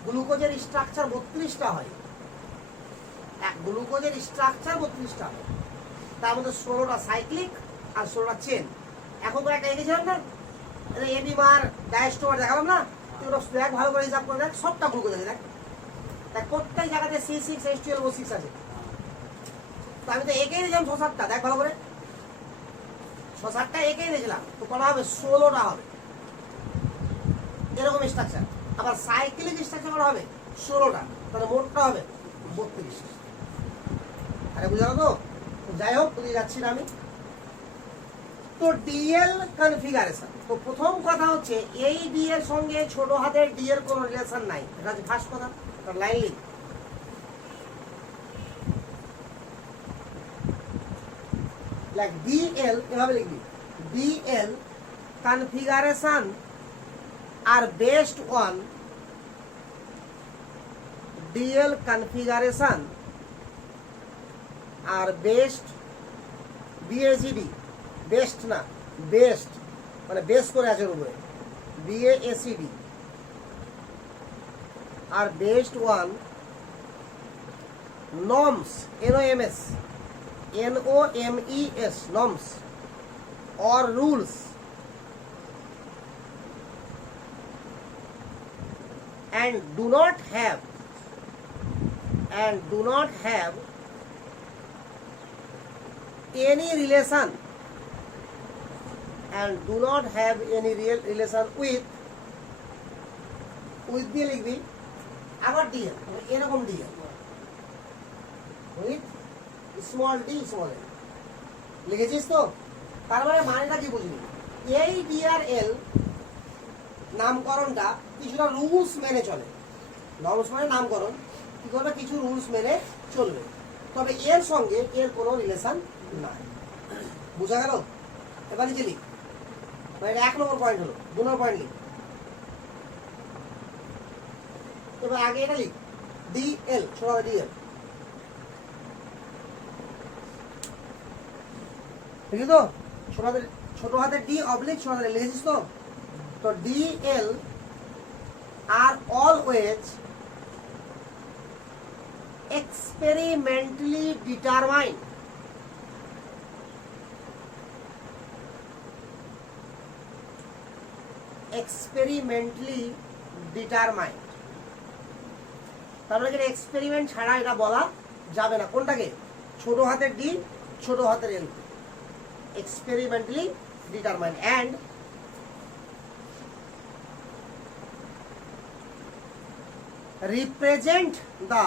গ্লুকোজের স্ট্রাকচার 32টা হয়, এক গ্লুকোজের স্ট্রাকচার 32টা হয়, তার মধ্যে 16টা সাইক্লিক আর 16টা চেন। এখন তো একটা এঁকেছিলাম না, এডিমার ডায়াস্টোমার দেখালাম না, তুই ওটা দেখ ভালো করে হিসাব করে দেখ, সবটা গ্লুকোজ আছে। দেখ দেখ প্রত্যেক জায়গাতে C6H12O6 আছে। তো আমি তো এঁকেই দিয়েছিলাম 6-7টা, দেখ ভালো করে 6-7টা এঁকেই দিয়েছিলাম। তো কটা হবে, 16টা হবে এরকম স্ট্রাকচার। আবার সাইক্লিক স্ট্রাকচার করা হবে 16টা, তাহলে মোটটা হবে 32টা। আরে বুঝালো তো? যাই হোক, বুঝে যাচ্ছি না আমি। তো ডিএল কনফিগারেশন, তো প্রথম কথা হচ্ছে এই ডি এর সঙ্গে ছোট হাতের ডি এর কোনো রিলেশন নাই। এটা হচ্ছে ফার্স্ট কথা। তার লাইন লিখ, লাইক ডিএল এভাবে লিখবি, DL configuration are based on DL configuration are based BACD, based না বেস্ট, মানে বেস করে আছে উপরে, BACD are based on norms, NOMS, NOMES, norms or rules and do not have any relation with দিয়ে লিখবি, আবার ডিএল এরকম DL with small D small L লিখেছিস তো? তার মানেটা কি বুঝলি? এই ডি আর এল নামকরণটা কিছুটা রুলস মেনে চলে। নর্মস মানে নামকরণ, কি করবে, কিছু রুলস মেনে চলবে, তবে এর সঙ্গে এর কোনো রিলেশন নাই। বুঝা গেল? এবার নিচে লিখ, এটা 1 নম্বর পয়েন্ট হলো। 2 নম্বর পয়েন্ট লিখ, এবার আগে এটা লিখ, ডিএল ছোট ডিএল, ঠিক তো? ছোট হাতের ডি অবলিক ছোট হাতের লিখেছিস তো? তো DL are always experimentally determined তারপরে যেটা এক্সপেরিমেন্ট ছাড়া এটা বলা যাবে না। কোনটাকে? ছোট হাতের ডি ছোট হাতের এল, experimentally determined and represent the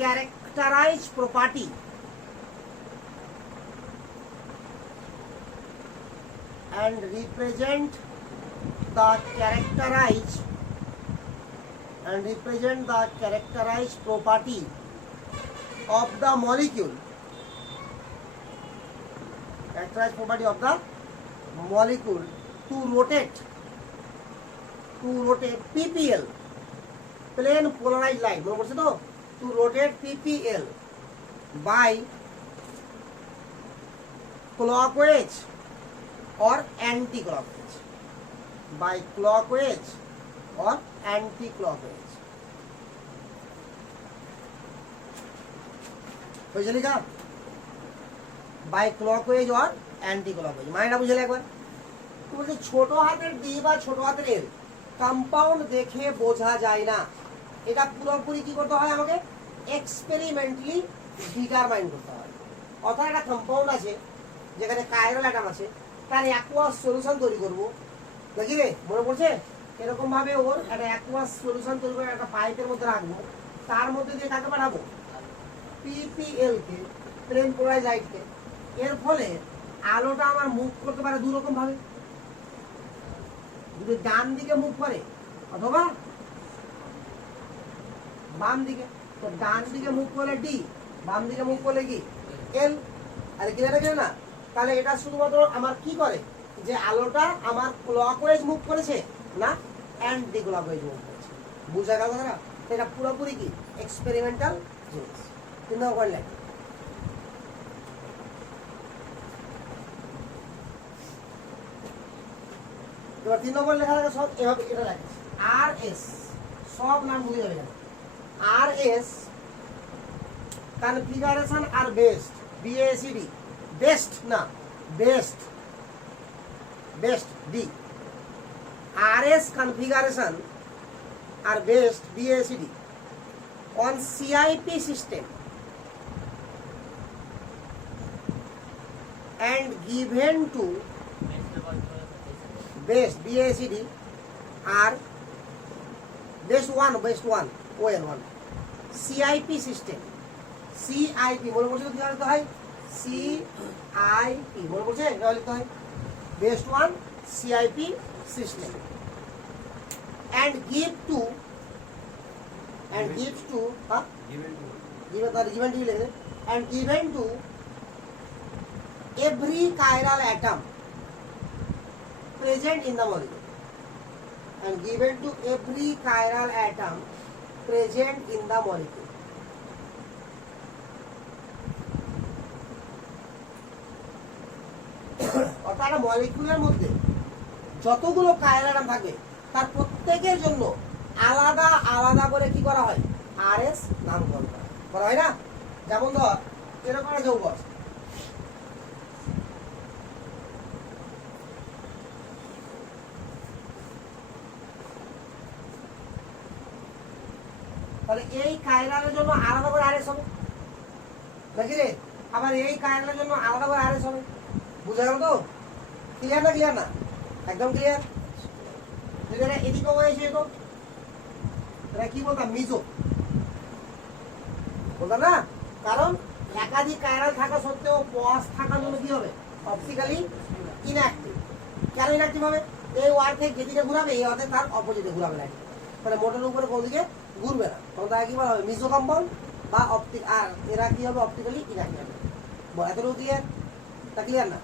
characterized property and represent the characterized property of the molecule, characterized property of the molecule to rotate PPL, plane polarized light, মনে করছে তো? to rotate PPL by clockwise or anti-clockwise, by clockwise or anti-clockwise। হয়েছে লিখা? by clockwise or anti clockwise. মানেটা বুঝলে একবার? তো বলছে ছোট হাতের ডি বা ছোট হাতের এল কম্পাউন্ড দেখে বোঝা যায় না, এটা পুরোপুরি কি করতে হয় আমাকে এক্সপেরিমেন্টালি ডিটারমাইন করতে হয়। অর্থাৎ একটা কম্পাউন্ড আছে যেখানে কাইরাল অ্যাটম আছে, তার অ্যাকুয়াস সলিউশন তৈরি করবো নাকি রে, মনে পড়ছে? এরকম ভাবে ওর একটা অ্যাকুয়াস সলিউশন তৈরি করে একটা পাইপের মধ্যে রাখবো, তার মধ্যে দিয়ে কাকে পাঠাবো পিপিএল কে, প্লেন পোলারাইজড লাইট কে। এর ফলে আলোটা আমার মুভ করতে পারে দু রকম ভাবে, যদি ডান দিকে মুভ করে অথবা বাম দিকে। তো ডান দিকে মুভ করলে ডি, বাম দিকে মুভ করলে কি এল। আর ক্লিয়ার আছে না? তাহলে এটা শুধুমাত্র আমার কি করে যে আলোটা আমার ক্লকওয়াইজ মুভ করেছে না অ্যান্টি ক্লকওয়াইজ মুভ করেছে, বুঝা গেল না? এটা পুরোপুরি কি এক্সপেরিমেন্টাল জিনিস। 3 নম্বর পয়েন্ট লেখ। এবার 3 নম্বর লেখা থাকে সব এভাবে, এটা লেখা আর এস, সব নাম বুঝে যাবে না। R S configuration are based, BACD, based না based, based D. R S configuration are based BACD on CIP system and given to best BACD are best one ON1 CIP system, CIP মনে করছে কি লিখতে হয় CIP, মনে করছে এটা লিখতে হয় best one CIP system and gives to every chiral atom present in the molecule, and given to every chiral atom present in the molecule. অর্থাৎ মলিকিউলের মধ্যে যতগুলো কাইরাল অ্যাটম থাকবে তার প্রত্যেকের জন্য আলাদা আলাদা করে কি করা হয় আরএস নামকরণ করা হয় না। যেমন ধর এরকম একটা যৌগ আছে, তাহলে এই কাইরালের জন্য আলাদা করে আরএস হবে নাকি রে, আবার এই কাইরালের জন্য আলাদা করে আরএস হবে। বুঝা গেল তো? ক্লিয়ার না? ক্লিয়ার না? একদম ক্লিয়ার। যেটা এদিকেও হয়েছে তো এটা কি বলতাম মিজো বলতাম না, কারণ একাধিক কাইরাল থাকা সত্ত্বেও পজ থাকার জন্য কি হবে অপটিক্যালি ইনঅ্যাক্টিভ। কেন ইনঅ্যাক্টিভ হবে? এই ওয়ার্থে যেদিকে ঘুরাবে এই ওয়ার্থে তার অপোজিটে ঘুরাবে লাইট, মানে মোটরের উপরে কোন দিকে ঘুরবে না, তখন তাকে কি বলা হবে মিজো কম্পাউন্ড বা অপটিক। আর এরা কি হবে অপটিক্যালি ইনঅ্যাক্টিভ। এতটুকু ক্লিয়ার? তা ক্লিয়ার না?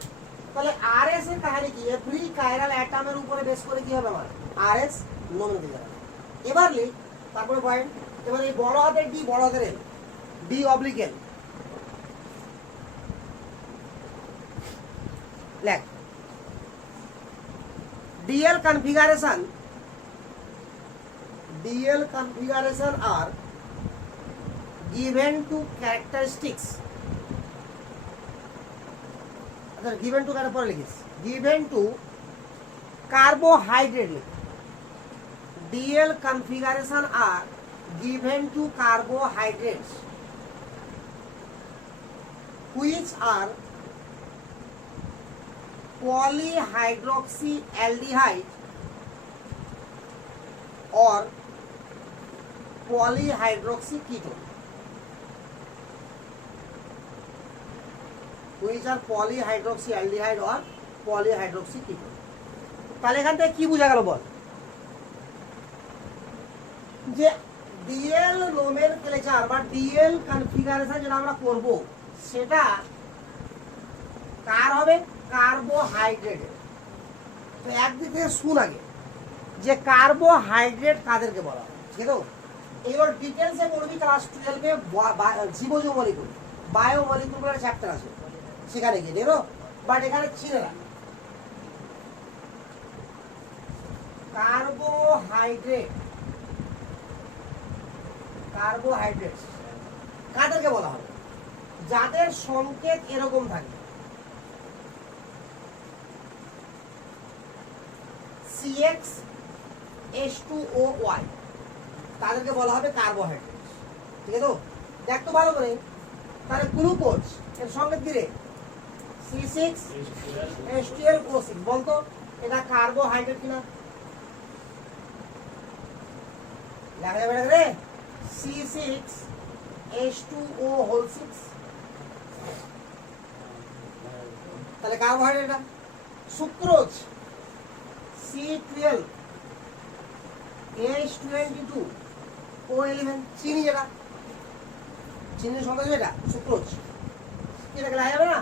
তাহলে আরএস এর কাহিনী কি? এভরি কাইরাল অ্যাটমের উপরে বেস করে কি হবে আমার আরএস নোমেনক্লেচার। এবার লিখ তারপরে পয়েন্ট। এবার এই বড় হাতের ডি, বড় হাতের এল, ডি অবলিক এল লেখ। ডিএল কনফিগারেশন আর given to characteristics, আচ্ছা given to কার পরে লিখিস, given to carbohydrate। DL configuration are given to carbohydrates which are polyhydroxyaldehyde or polyhydroxyketone, which are polyhydroxyaldehyde or polyhydroxyketone। তাহলে এখান থেকে কি বোঝা গেল বল? যে ডিএল নোমেনক্লেচার বা ডিএল কনফিগারেশন যেটা আমরা করব সেটা কার হবে? কার্বোহাইড্রেটের। তো একদিক থেকে শুন আগে যে কার্বোহাইড্রেট কাদেরকে বলা হয়, ঠিক আছে? এগুলোর ডিটেলসে পড়বি ক্লাস 12-এ জীবজ মলিকুল, বায়ো মলিকুল বলে চ্যাপ্টার আছে, সেখানে গিয়ে দেখো। বাট এখানে ছিল না কার্বোহাইড্রেট। কার্বোহাইড্রেট কাদেরকে বলা হবে? যাদের সংকেত এরকম থাকে, CxH2OY, তাদেরকে বলা হবে কার্বোহাইড্রেট। ঠিক আছে তো? দেখ তো ভালো করে, তাহলে গ্লুকোজ এর সঙ্গে কি রে? C6H12O6, বলতো এটা কার্বোহাইড্রেট কিনা? লেখা যাবে না রে? C6H2O6, তাহলে কার্বোহাইড্রেট এটা। সুক্রোজ C12H22O11, চিনি, যেটা চিনির সংখ্যা যেটা সুক্রোজ, এটাকে লেখা যাবে না?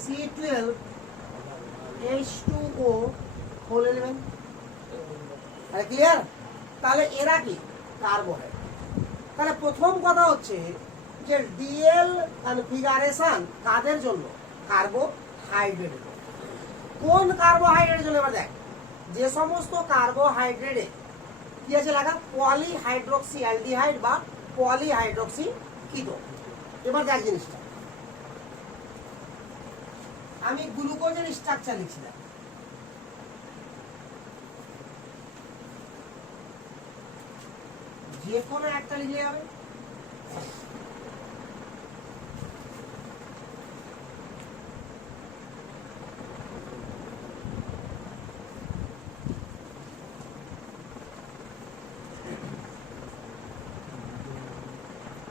C12H2O11। আরে ক্লিয়ার? তাহলে এরা কি কার্বোহাইড্রেট। তাহলে প্রথম কথা হচ্ছে যে ডিএল কনফিগারেশন কাদের জন্য? কার্বোহাইড্রেটের। কোন কার্বোহাইড্রেটের জন্য? এবার দেখ, যে সমস্ত কার্বোহাইড্রেটে কি আছে লেখা? পলিহাইড্রক্সি অ্যালডিহাইড বা পলিহাইড্রক্সি কিটোন। এবার দেখ জিনিসটা, আমি গ্লুকোজের স্ট্রাকচার লিখছিলাম, যে কোনো একটা লিখলে হবে।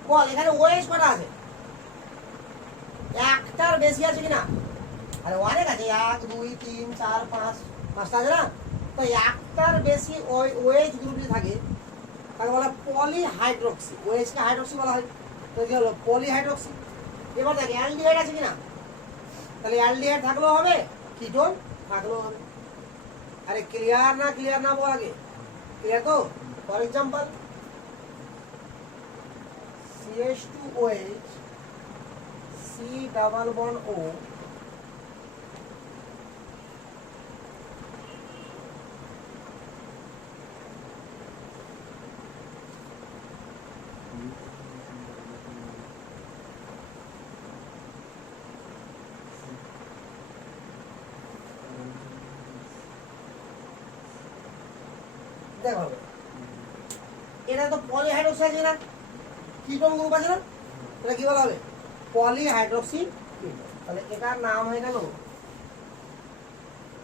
বল এখানে ওএইচ কটা আছে? একটার বেশি আছে কিনা? আরে অনেক আছে, 1 2 3 4 5, পাঁচটা আছে না? তো একটার বেশি ওই ওএইচ গ্রুপ যদি থাকে তাকে বলা পলিহাইড্রক্সি। ওএইচ কে হাইড্রক্সি বলা হয়, তো কি হলো? পলিহাইড্রক্সি। এবার দেখ অ্যালডিহাইড আছে কিনা? তাহলে অ্যালডিহাইড থাকলেও হবে, কিটোন থাকলেও হবে। আরে ক্লিয়ার না? ক্লিয়ার না বল আগে, ক্লিয়ার তো? For example CH2OH, C double bond O, দেখো এটা তো পলিহাইড্রক্সি আছে না, কিটোন গ্রুপ আছে না, এটা কি বলা হবে? Polyhydroxy ketone. তাহলে এটার নাম হয়ে গেল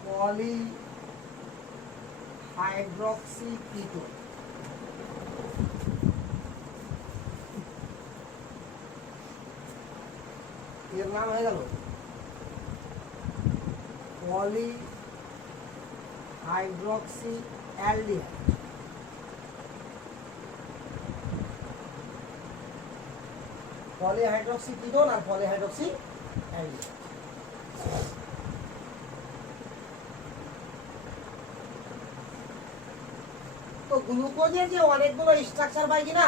পলিহাইড্রক্সি কিটোন। এর নাম হয়ে গেল পলিহাইড্রক্সি অ্যালডিহাইড। পলিহাইড্রক্সি কিটোন আর পলিহাইড্রক্সি অ্যালডিহাইড। তো গ্লুকোজের যে অনেকগুলো স্ট্রাকচার পাই কিনা,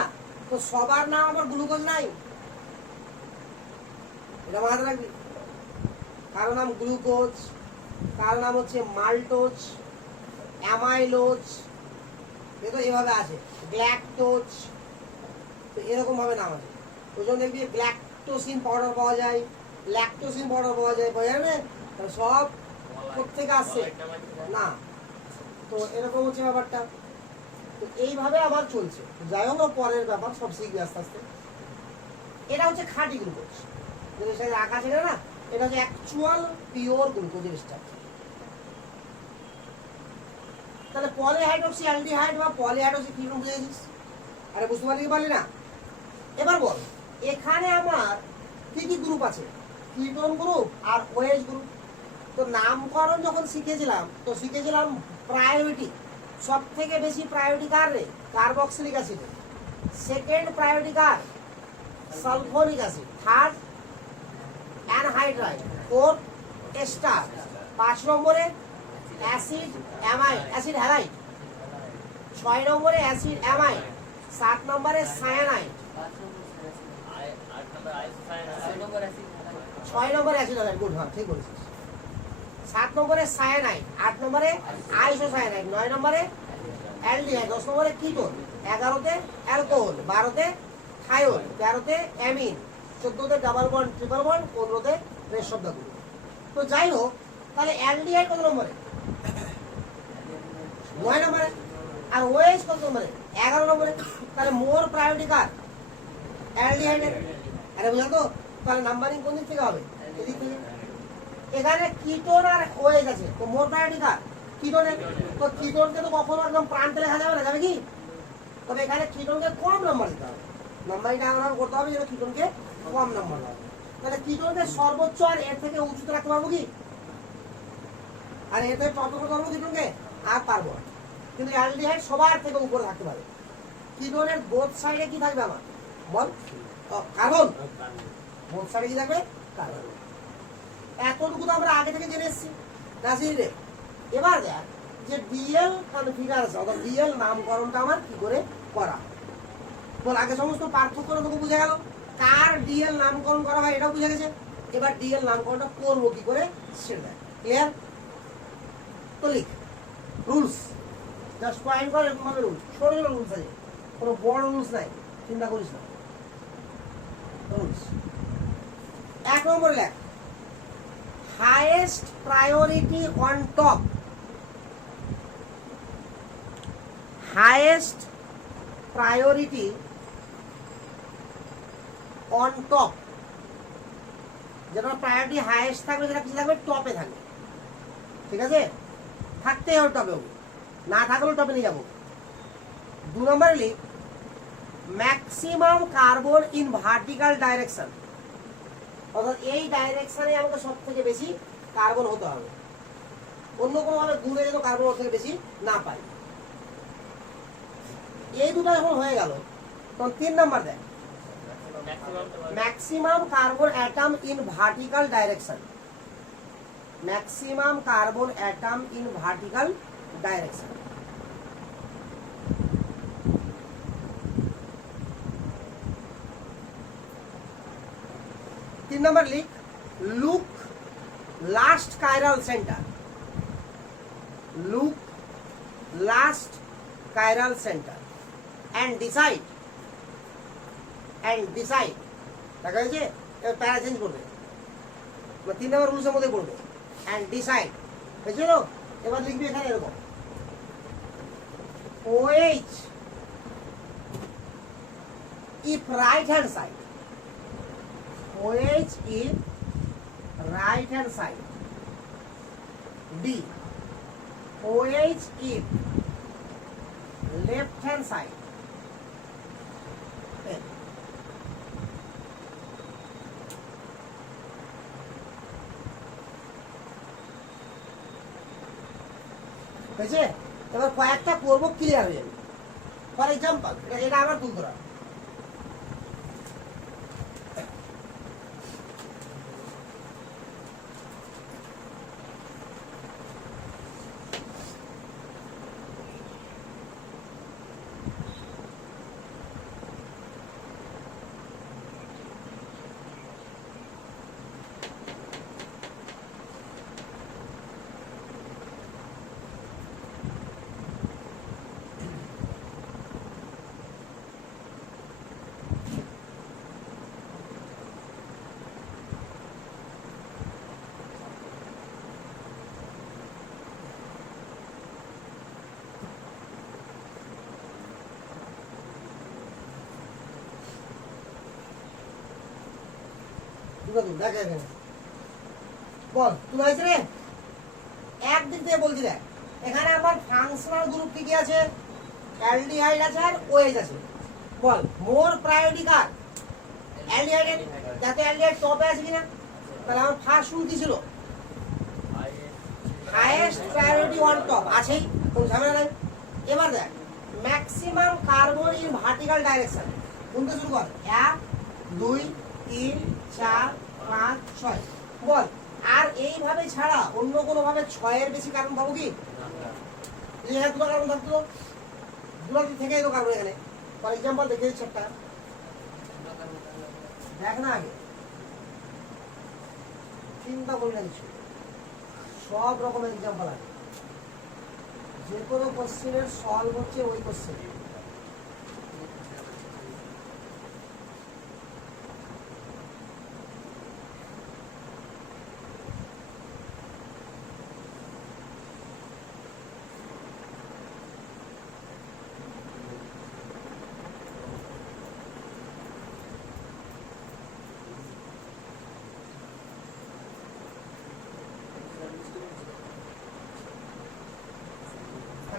তো সবার নাম আবার গ্লুকোজ নাই, এটা মাথায় রাখবি। কারো নাম গ্লুকোজ, কারো নাম হচ্ছে মাল্টোজ, অ্যামাইলোজ, এতো এভাবে আছে, গ্ল্যাকটোজ, তো এরকম ভাবে নাম আছে। ওই জন্য দেখবি গ্ল্যাকটোসিন পাউডার পাওয়া যায়, ল্যাকটোসিন পাউডার পাওয়া যায়, পাওয়া যাবে না? সব কোত্থেকে আসছে না, তো এরকম হচ্ছে ব্যাপারটা। তো এইভাবে আবার চলছে। যাই হোক, পরের ব্যাপার সব শিখবে আস্তে আস্তে। এটা হচ্ছে খাঁটি গ্লুকোজ, যেটা আঁকা ছিল না, এটা হচ্ছে অ্যাকচুয়াল পিওর গ্লুকোজের স্ট্রাকচার। তাহলে পলিহাইড্রক্সি অ্যালডিহাইড বা পলিহাইড্রক্সি কিটোন বুঝে গেছিস? আরে বুঝতে পারলি না? এবার বল, এখানে আমার কি কি গ্রুপ আছে? কিটোন গ্রুপ আর ওএইচ গ্রুপ। তো নামকরণ যখন শিখেছিলাম, তো শিখেছিলাম প্রায়োরিটি। সব থেকে বেশি প্রায়োরিটি কার রে? Carboxylic acid. সেকেন্ড প্রায়োরিটি কার? Sulfonic acid. Third anhydride. Fourth ester. 5 নম্বরে অ্যাসিড অ্যামাইড, অ্যাসিড হ্যালাইড। 6 নম্বরে অ্যাসিড অ্যামাইড। 7 নম্বরে সায়ানাইড। 6 নম্বরে অ্যাসিড হ্যালাইড, গুড, হ্যাঁ ঠিক বলেছিস। 7 নম্বরে সায়ানাইড, 8 নম্বরে আইসোসায়ানাইড, 9 নম্বরে অ্যালডিহাইড, 10 নম্বরে কিটোন, 11তে অ্যালকোহল, 12তে থাইওল, 13তে অ্যামিন, 14তে ডাবল বন্ড ট্রিপল বন্ড, 15তে রেস্ট অফ দ্য গ্রুপ। তো যাই হোক, তাহলে অ্যালডিহাইড কত নম্বরে? 9 নম্বরে, আর ওএইচ কত নম্বরে? 11 নম্বরে। তাহলে মোর প্রায়োরিটি কার? অ্যালডিহাইডের। আরে বুঝা তো? তাহলে নাম্বারিং কোন দিক থেকে হবে? এদিক থেকে। এখানে কিটোন আর ওএইচ আছে, তো মোর প্রায়োরিটি কার? কিটোনের। তো কিটোনকে তো কখনো একদম প্রান্তে লেখা যাবে না, যাবে কি? তবে এখানে কিটোনকে কম নাম্বার দিতে হবে, নাম্বারিংটা এমন করতে হবে যেন কিটোনকে কম নাম্বার হবে। তাহলে কিটোনকে সর্বোচ্চ আর এর থেকে উঁচুতে রাখতে পারবো কি? আর এর থেকে কত করতে পারবো কিটোনকে? আর পারবো না। কিন্তু অ্যালডিহাইড সবার থেকে উপরে থাকতে পারে। কিটোনের বোথ সাইডে কি থাকবে আমার? বল, কার্বন। বোথ সাইডে কি থাকবে? কার্বন। এতটুকু তো আমরা আগে থেকে জেনে এসেছি নাসির রে। এবার দেখ যে ডিএল কনফিগার আছে, অর্থাৎ ডিএল নামকরণটা আমার কি করে করা। বল, আগে সমস্ত পার্থক্য তোকে বুঝে গেল, কার ডিএল নামকরণ করা হয় এটাও বুঝে গেছে। এবার ডিএল নামকরণটা করবো কি করে সেটা দেখ। ক্লিয়ার? তো লিখ রুলস, জাস্ট পয়েন্ট করে এরকম ভাবে রুলস, ছোট ছোট রুলস আছে, কোনো বড় রুলস নাই, চিন্তা করিস না। রুলস 1 নম্বরে লেখ highest priority on top. Highest priority on top, যেটা প্রায়োরিটি হাইয়েস্ট থাকবে, যেটা কিছু থাকবে টপে থাকবে। ঠিক আছে, থাকতেই হবে টপে, না থাকলেও টপে নিয়ে যাবো। 2 নম্বরে লিখ maximum carbon in vertical direction, অর্থাৎ এই ডাইরেকশনে আমাকে সব থেকে বেশি কার্বন হতে হবে, অন্য কোনো ভাবে দূরে যেন কার্বন ওর থেকে বেশি না পাই। এই দুটো যখন হয়ে গেল তখন 3 নাম্বার দেখ maximum carbon atom in vertical direction. Maximum carbon atom in vertical direction. তিন নম্বর লিখ look last chiral centre. Look last chiral centre and decide দেখা হয়েছে। এবার প্যারা চেঞ্জ করবে, 3 নম্বর রুলসের মধ্যে পড়বে and decide হয়েছিল। এবার লিখবি এখানে এরকম OH if right hand side, OH if right hand side, D OH if left hand side, হয়েছে। এবার কয়েকটা করবো, ক্লিয়ার হয়ে যাবে। ফর এক্সাম্পল এটা আবার তুলতে হবে। বল তুমি হয়েছে রে, একদিক দিয়ে বলছি দেখ, এখানে আমার ফাংশনাল গ্রুপ কি কি আছে? অ্যালডিহাইড আছে আর ওএইচ আছে। বল মোর প্রায়োরিটি কার? অ্যালডিহাইড। যাতে অ্যালডিহাইড টপে আছে কিনা? তাহলে আমার ফার্স্ট রুল কি ছিল? হাইয়েস্ট প্রায়োরিটি অন টপ, আছেই, কোন ঝামেলা নাই। এবার দেখ maximum carbon in vertical direction, কোনটা শুরু কর? 1 2 3 4 5 6। বল আর এইভাবে ছাড়া অন্য কোনো ভাবে 6 এর বেশি কার্বন পাবো কি? এখানে দুটো কার্বন থাকতো, দুটো থেকেই তো কার্বন এখানে। ফর এক্সাম্পল দেখে দিচ্ছি একটা, দেখ না আগে, চিন্তা করি না কিছু, সব রকমের এক্সাম্পল আছে। যে কোনো কোশ্চেনের সলভ হচ্ছে ওই কোশ্চেন।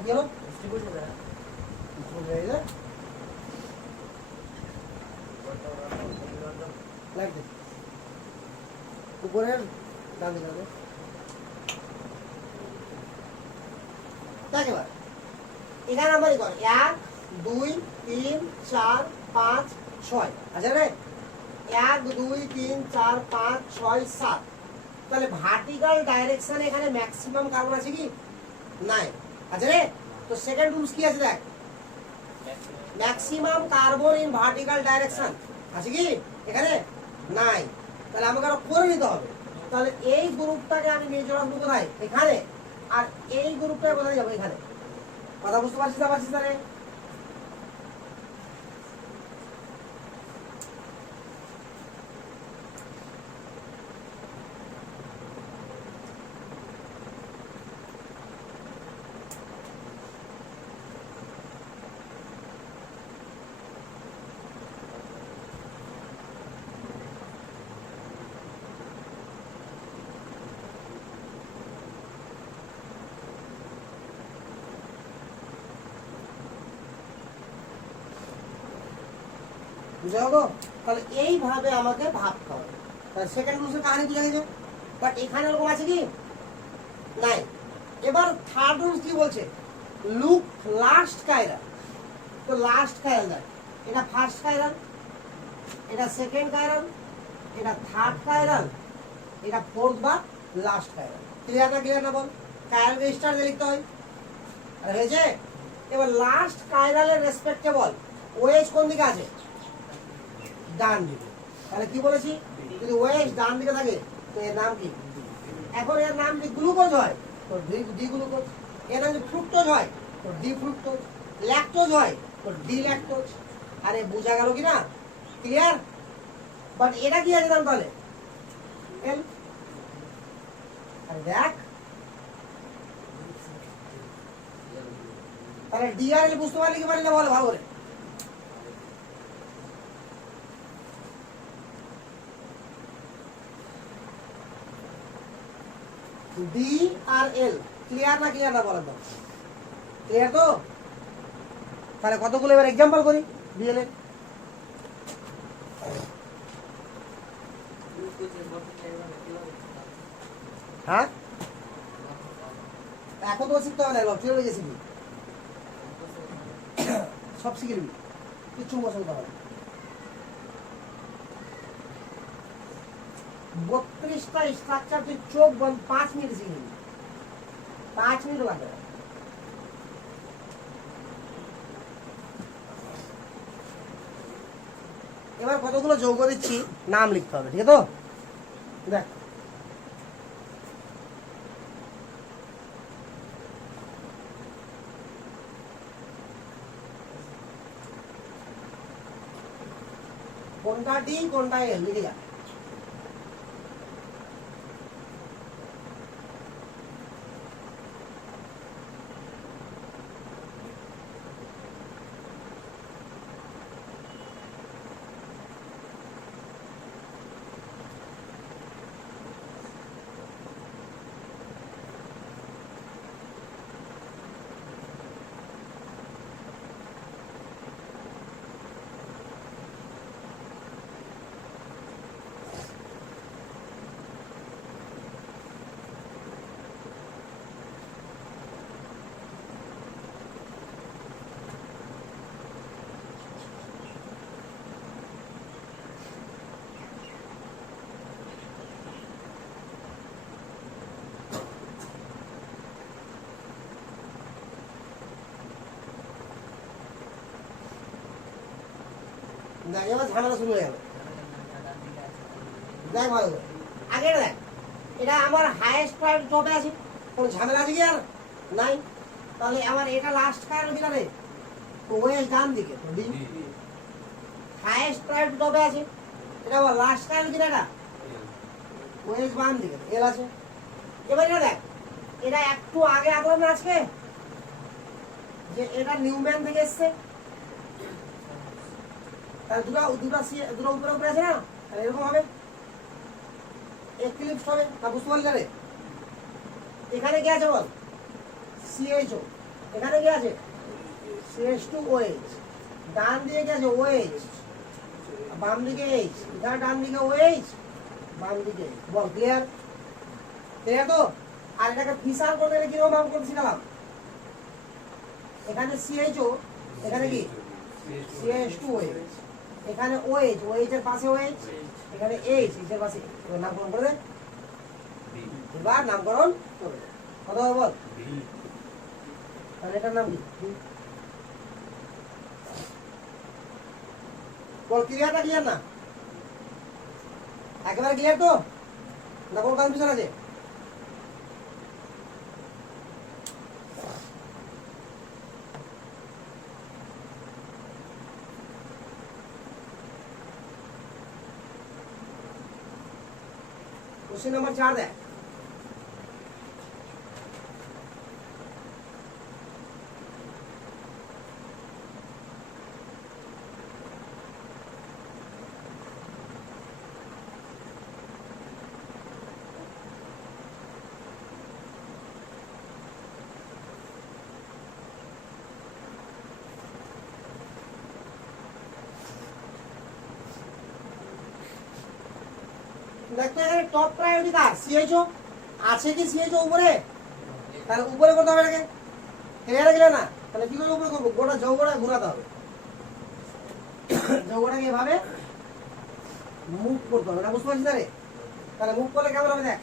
কি হলো উপরের ডান দিকে দেখ এবার এখানে নাম্বারই কর 1 2 3 4 5 6 আচ্ছা রে 1 2 3 4 5 6 7 তাহলে ভার্টিক্যাল ডাইরেকশন এখানে ম্যাক্সিমাম কার্বন আছে কি নাই আচ্ছা রে তো সেকেন্ড রুলস কি আছে দেখ maximum carbon in vertical direction আছে কি এখানে নাই তাহলে আমাকে আরো করে নিতে হবে তাহলে এই গ্রুপটাকে আমি মেজর রাখবো কোথায় এখানে আর এই গ্রুপটাকে কোথায় যাবো এখানে কথা বুঝতে পারছিস না পারছিস না রে বুঝা গেল তাহলে এইভাবে আমাকে ভাবতে হবে তাহলে সেকেন্ড রুলসের কাহিনী বুঝা গেছে বাট এখানে এরকম আছে কি নাই এবার থার্ড রুলস কি বলছে লুক লাস্ট কায়রা তো লাস্ট কায়রাল দেখ এটা ফার্স্ট কায়রাল এটা সেকেন্ড কায়রাল এটা থার্ড কায়রাল এটা ফোর্থ বা লাস্ট কায়রাল ক্লিয়ার না বল কায়রাল স্টার দিয়ে লিখতে হয় আর হয়েছে এবার লাস্ট কায়রালের রেসপেক্টে বল ওএস কোন দিকে আছে ডান দিকে তাহলে কি বলেছি যদি ওএস ডান দিকে থাকে তো এর নাম কি এখন এর নাম যদি গ্লুকোজ হয় তো ডি গ্লুকোজ এর নাম যদি ফ্রুক্টোজ হয় তো ডি ফ্রুক্টোজ ল্যাকটোজ হয় তো ডি ল্যাকটোজ আরে বোঝা গেল কি না ক্লিয়ার বাট এটা কি আছে নাম তাহলে এল আর দেখ তাহলে ডি আর এল বুঝতে পারলি কি পারলি না বলো ভালো করে ডি আর এল ক্লিয়ার না বলেন তো ক্লিয়ার তো তাহলে কতগুলো এবার এক্সাম্পল করি ডিএল এর হ্যাঁ এখন তো শিখতে হবে না লক্ষ্য হয়ে গেছিবি সব শিখে নিবি কিচ্ছু পছন্দ হবে 32টা স্ট্রাকচার তুই চোখ বন্ধ 5 মিনিট শিখে নিবি 5 মিনিট লাগবে এবার কতগুলো যৌগ দিচ্ছি নাম লিখতে হবে ঠিক আছে তো দেখ কোনটা ডি কোনটা এল লিখে যা না এবার ঝামেলা শুরু হয়ে গেল দেখ ভালো করে আগে দেখ এটা আমার হাইয়েস্ট প্রায়োরিটি টপে আছে কোনো ঝামেলা আছে কি আর নাই তাহলে আমার এটা লাস্ট কায়রাল কিনা রে ওএস ডান দিকে তো ডি হাইয়েস্ট প্রায়োরিটি টপে আছে এটা আমার লাস্ট কায়রাল কিনা এটা ওএস বাম দিকে এল আছে এবার এটা দেখ এটা একটু আগে আগলাম না আজকে যে এটা নিউম্যান থেকে এসছে তাহলে দুটো উপরে আছে না তাহলে এরকম হবে এক্লিপস হবে তা বুঝতে পারলি রে এখানে কি আছে বল সিএইচও এখানে কি আছে CH2OH, ডান দিকে কি আছে OH, বাম দিকে H, এখানে ডান দিকে OH, বাম দিকে H। বল ক্লিয়ার? ক্লিয়ার তো? আর এটাকে ফিসার করতে গেলে কিরকম নাম করতে শিখালাম? এখানে CHO, এখানে কি CH2OH, এখানে OH, OH এর পাশে OH, এখানে H, H এর পাশে নামকরণ করে দে। এবার নামকরণ করবে কত হবে বল? তাহলে এটার নাম কি বল? ক্লিয়ারটা ক্লিয়ার না? একেবারে ক্লিয়ার তো না? কোন কনফিউশন আছে? क्वेश्चन नंबर 4 देख। দেখো এখানে টপ প্রায়োরিটি কার? CHO আছে কি? CHO উপরে, তাহলে উপরে করতে হবে এটাকে। ক্লিয়ার গেলে না? তাহলে কি করে উপরে করবো? গোটা যৌগটা ঘোরাতে হবে, যৌগটাকে এভাবে মুভ করতে হবে। এটা বুঝতে পারছিস রে? তাহলে মুভ করলে কেমন হবে দেখ।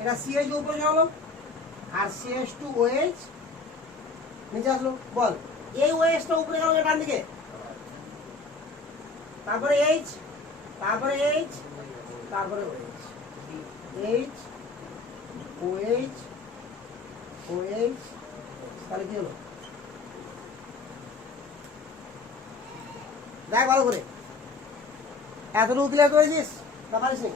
এটা CHO উপরে চলো আর CH2OH নিচে আসলো। বল এই OH টা উপরে গেল ডান দিকে, তারপরে H, তারপরে H, তারপরে OH, H OH OH, তাহলে কি হলো দেখ ভালো করে। এতটুকু ক্লিয়ার করেছিস না পারিস নি?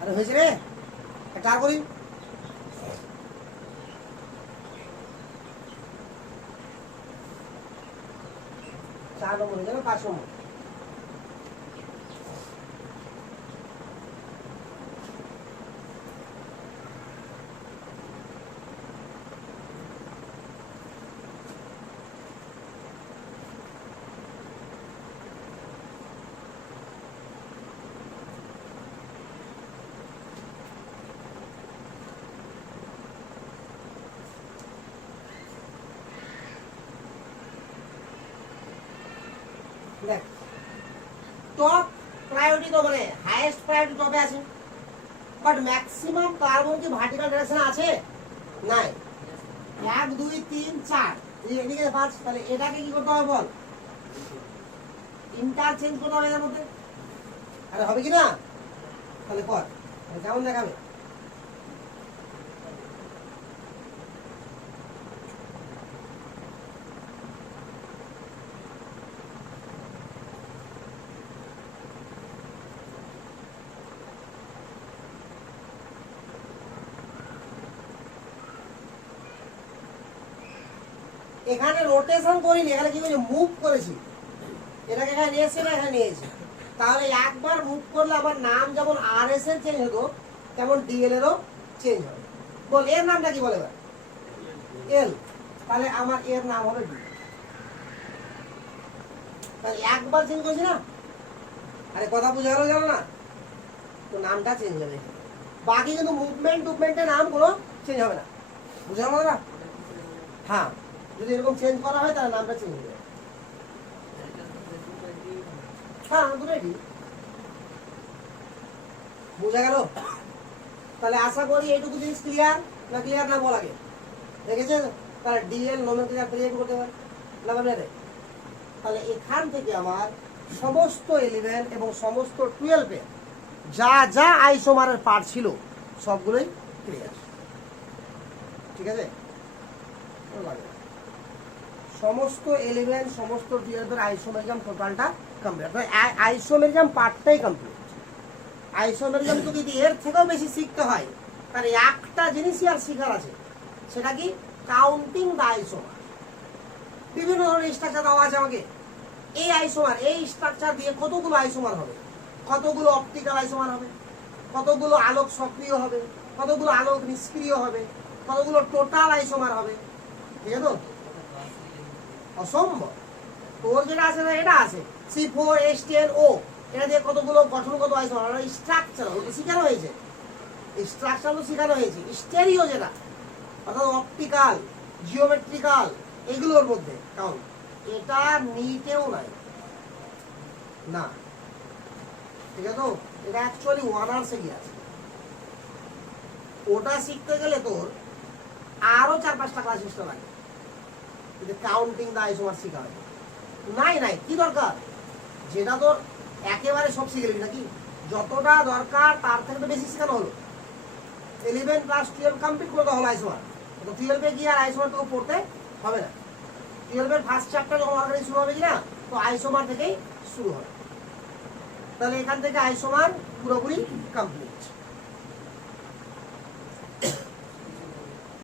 আরে হয়েছে রে, একটা আর করি। 4 নম্বর হয়ে যাবে, 5 নম্বর। দেখ টপ প্রায়োরিটি তো মানে হাইয়েস্ট প্রায়োরিটি টপে আছে, বাট ম্যাক্সিমাম কার্বন কি ভার্টিক্যাল ডাইরেকশন আছে? নাই। 1 2 3 4 এদিকে 5, তাহলে এটাকে কি করতে হবে বল? ইন্টারচেঞ্জ করতে হবে এর মধ্যে। আরে হবে কি না? তাহলে কর, কেমন দেখাবে? এখানে রোটেশন করিনি, এখানে কি করেছি? মুভ করেছি। এটাকে এখানে নিয়ে এসেছি না, এখানে নিয়েছি। তাহলে একবার মুভ করলে আমার নাম যেমন RS এর চেঞ্জ হতো, তেমন DL এরও চেঞ্জ হবে। বল এর নামটা কি বলে এবার? L। তাহলে আমার এর নাম হবে D। তাহলে একবার চেঞ্জ করেছি না? আরে কথা বুঝা গেল জানো না? তো নামটা চেঞ্জ হবে, বাকি কিন্তু মুভমেন্টের নাম কোনো চেঞ্জ হবে না। বুঝা গেল না? হ্যাঁ, যদি এরকম চেঞ্জ করা হয় তাহলে নামটা চেঞ্জ হবে। হ্যাঁ দুটোই ঠিক। বুঝা গেল? তাহলে আশা করি এইটুকু জিনিস ক্লিয়ার না? ক্লিয়ার না বল আগে? দেখেছেন? তাহলে DL নোমেনক্লেচার ক্রিয়েট করতে পারে না বলে? তাহলে এখান থেকে আমার সমস্ত 11 এবং সমস্ত 12 এ যা যা আইসোমারের পার্ট ছিল সবগুলোই ক্লিয়ার। ঠিক আছে? চ্যাপ্টার লাগে না। সমস্ত 11 সমস্ত 12 আইসোমেরিজম টোটালটা কমপ্লিট, অর্থাৎ আইসোমেরিজম পার্টটাই কমপ্লিট। আইসোমেরিজম তো যদি এর থেকেও বেশি শিখতে হয়, তার একটা জিনিসই আর শিখার আছে, সেটা কি কাউন্টিং দ্য আইসোমার। বিভিন্ন ধরনের স্ট্রাকচার দেওয়া আছে আমাকে। এই আইসোমার, এই স্ট্রাকচার দিয়ে কতগুলো আইসোমার হবে, কতগুলো অপটিক্যাল আইসোমার হবে, কতগুলো আলোক সক্রিয় হবে, কতগুলো আলোক নিষ্ক্রিয় হবে, কতগুলো টোটাল আইসোমার হবে, ঠিক আছে তো? অসম্ভব। তোর যেটা আছে না, এটা আছে C4H10O, এটা দিয়ে কতগুলো গঠনগত আইসোমার, স্ট্রাকচার ওটা শিখানো হয়েছে, স্ট্রাকচার তো শেখানো হয়েছে। স্টেরিও যেটা অর্থাৎ অপটিক্যাল, জিওমেট্রিক্যাল, এগুলোর মধ্যে কাউন্ট, এটা নিটেও নাই না, ঠিক আছে তো? এটা অ্যাকচুয়ালি ওয়ানার্সে গিয়ে আছে। ওটা শিখতে গেলে তোর আরো 4-5টা ক্লাস এক্সট্রা লাগে, কাউন্টিং দা আইসোমার শিখা হয়। নাই কি দরকার, যেটা তোর একেবারে সব শিখে গেলি নাকি, যতটা দরকার তার থেকে তো বেশি শেখানো হলো। 11 + 12 কমপ্লিট করে দেওয়া হলো আইসোমার, তো 12-এ গিয়ে আর আইসোমার তোকে পড়তে হবে না। 12-এর ফার্স্ট চ্যাপ্টার যখন অর্গানিক শুরু হবে কিনা, তো আইসোমার থেকেই শুরু হবে। তাহলে এখান থেকে আইসোমার পুরোপুরি কমপ্লিট।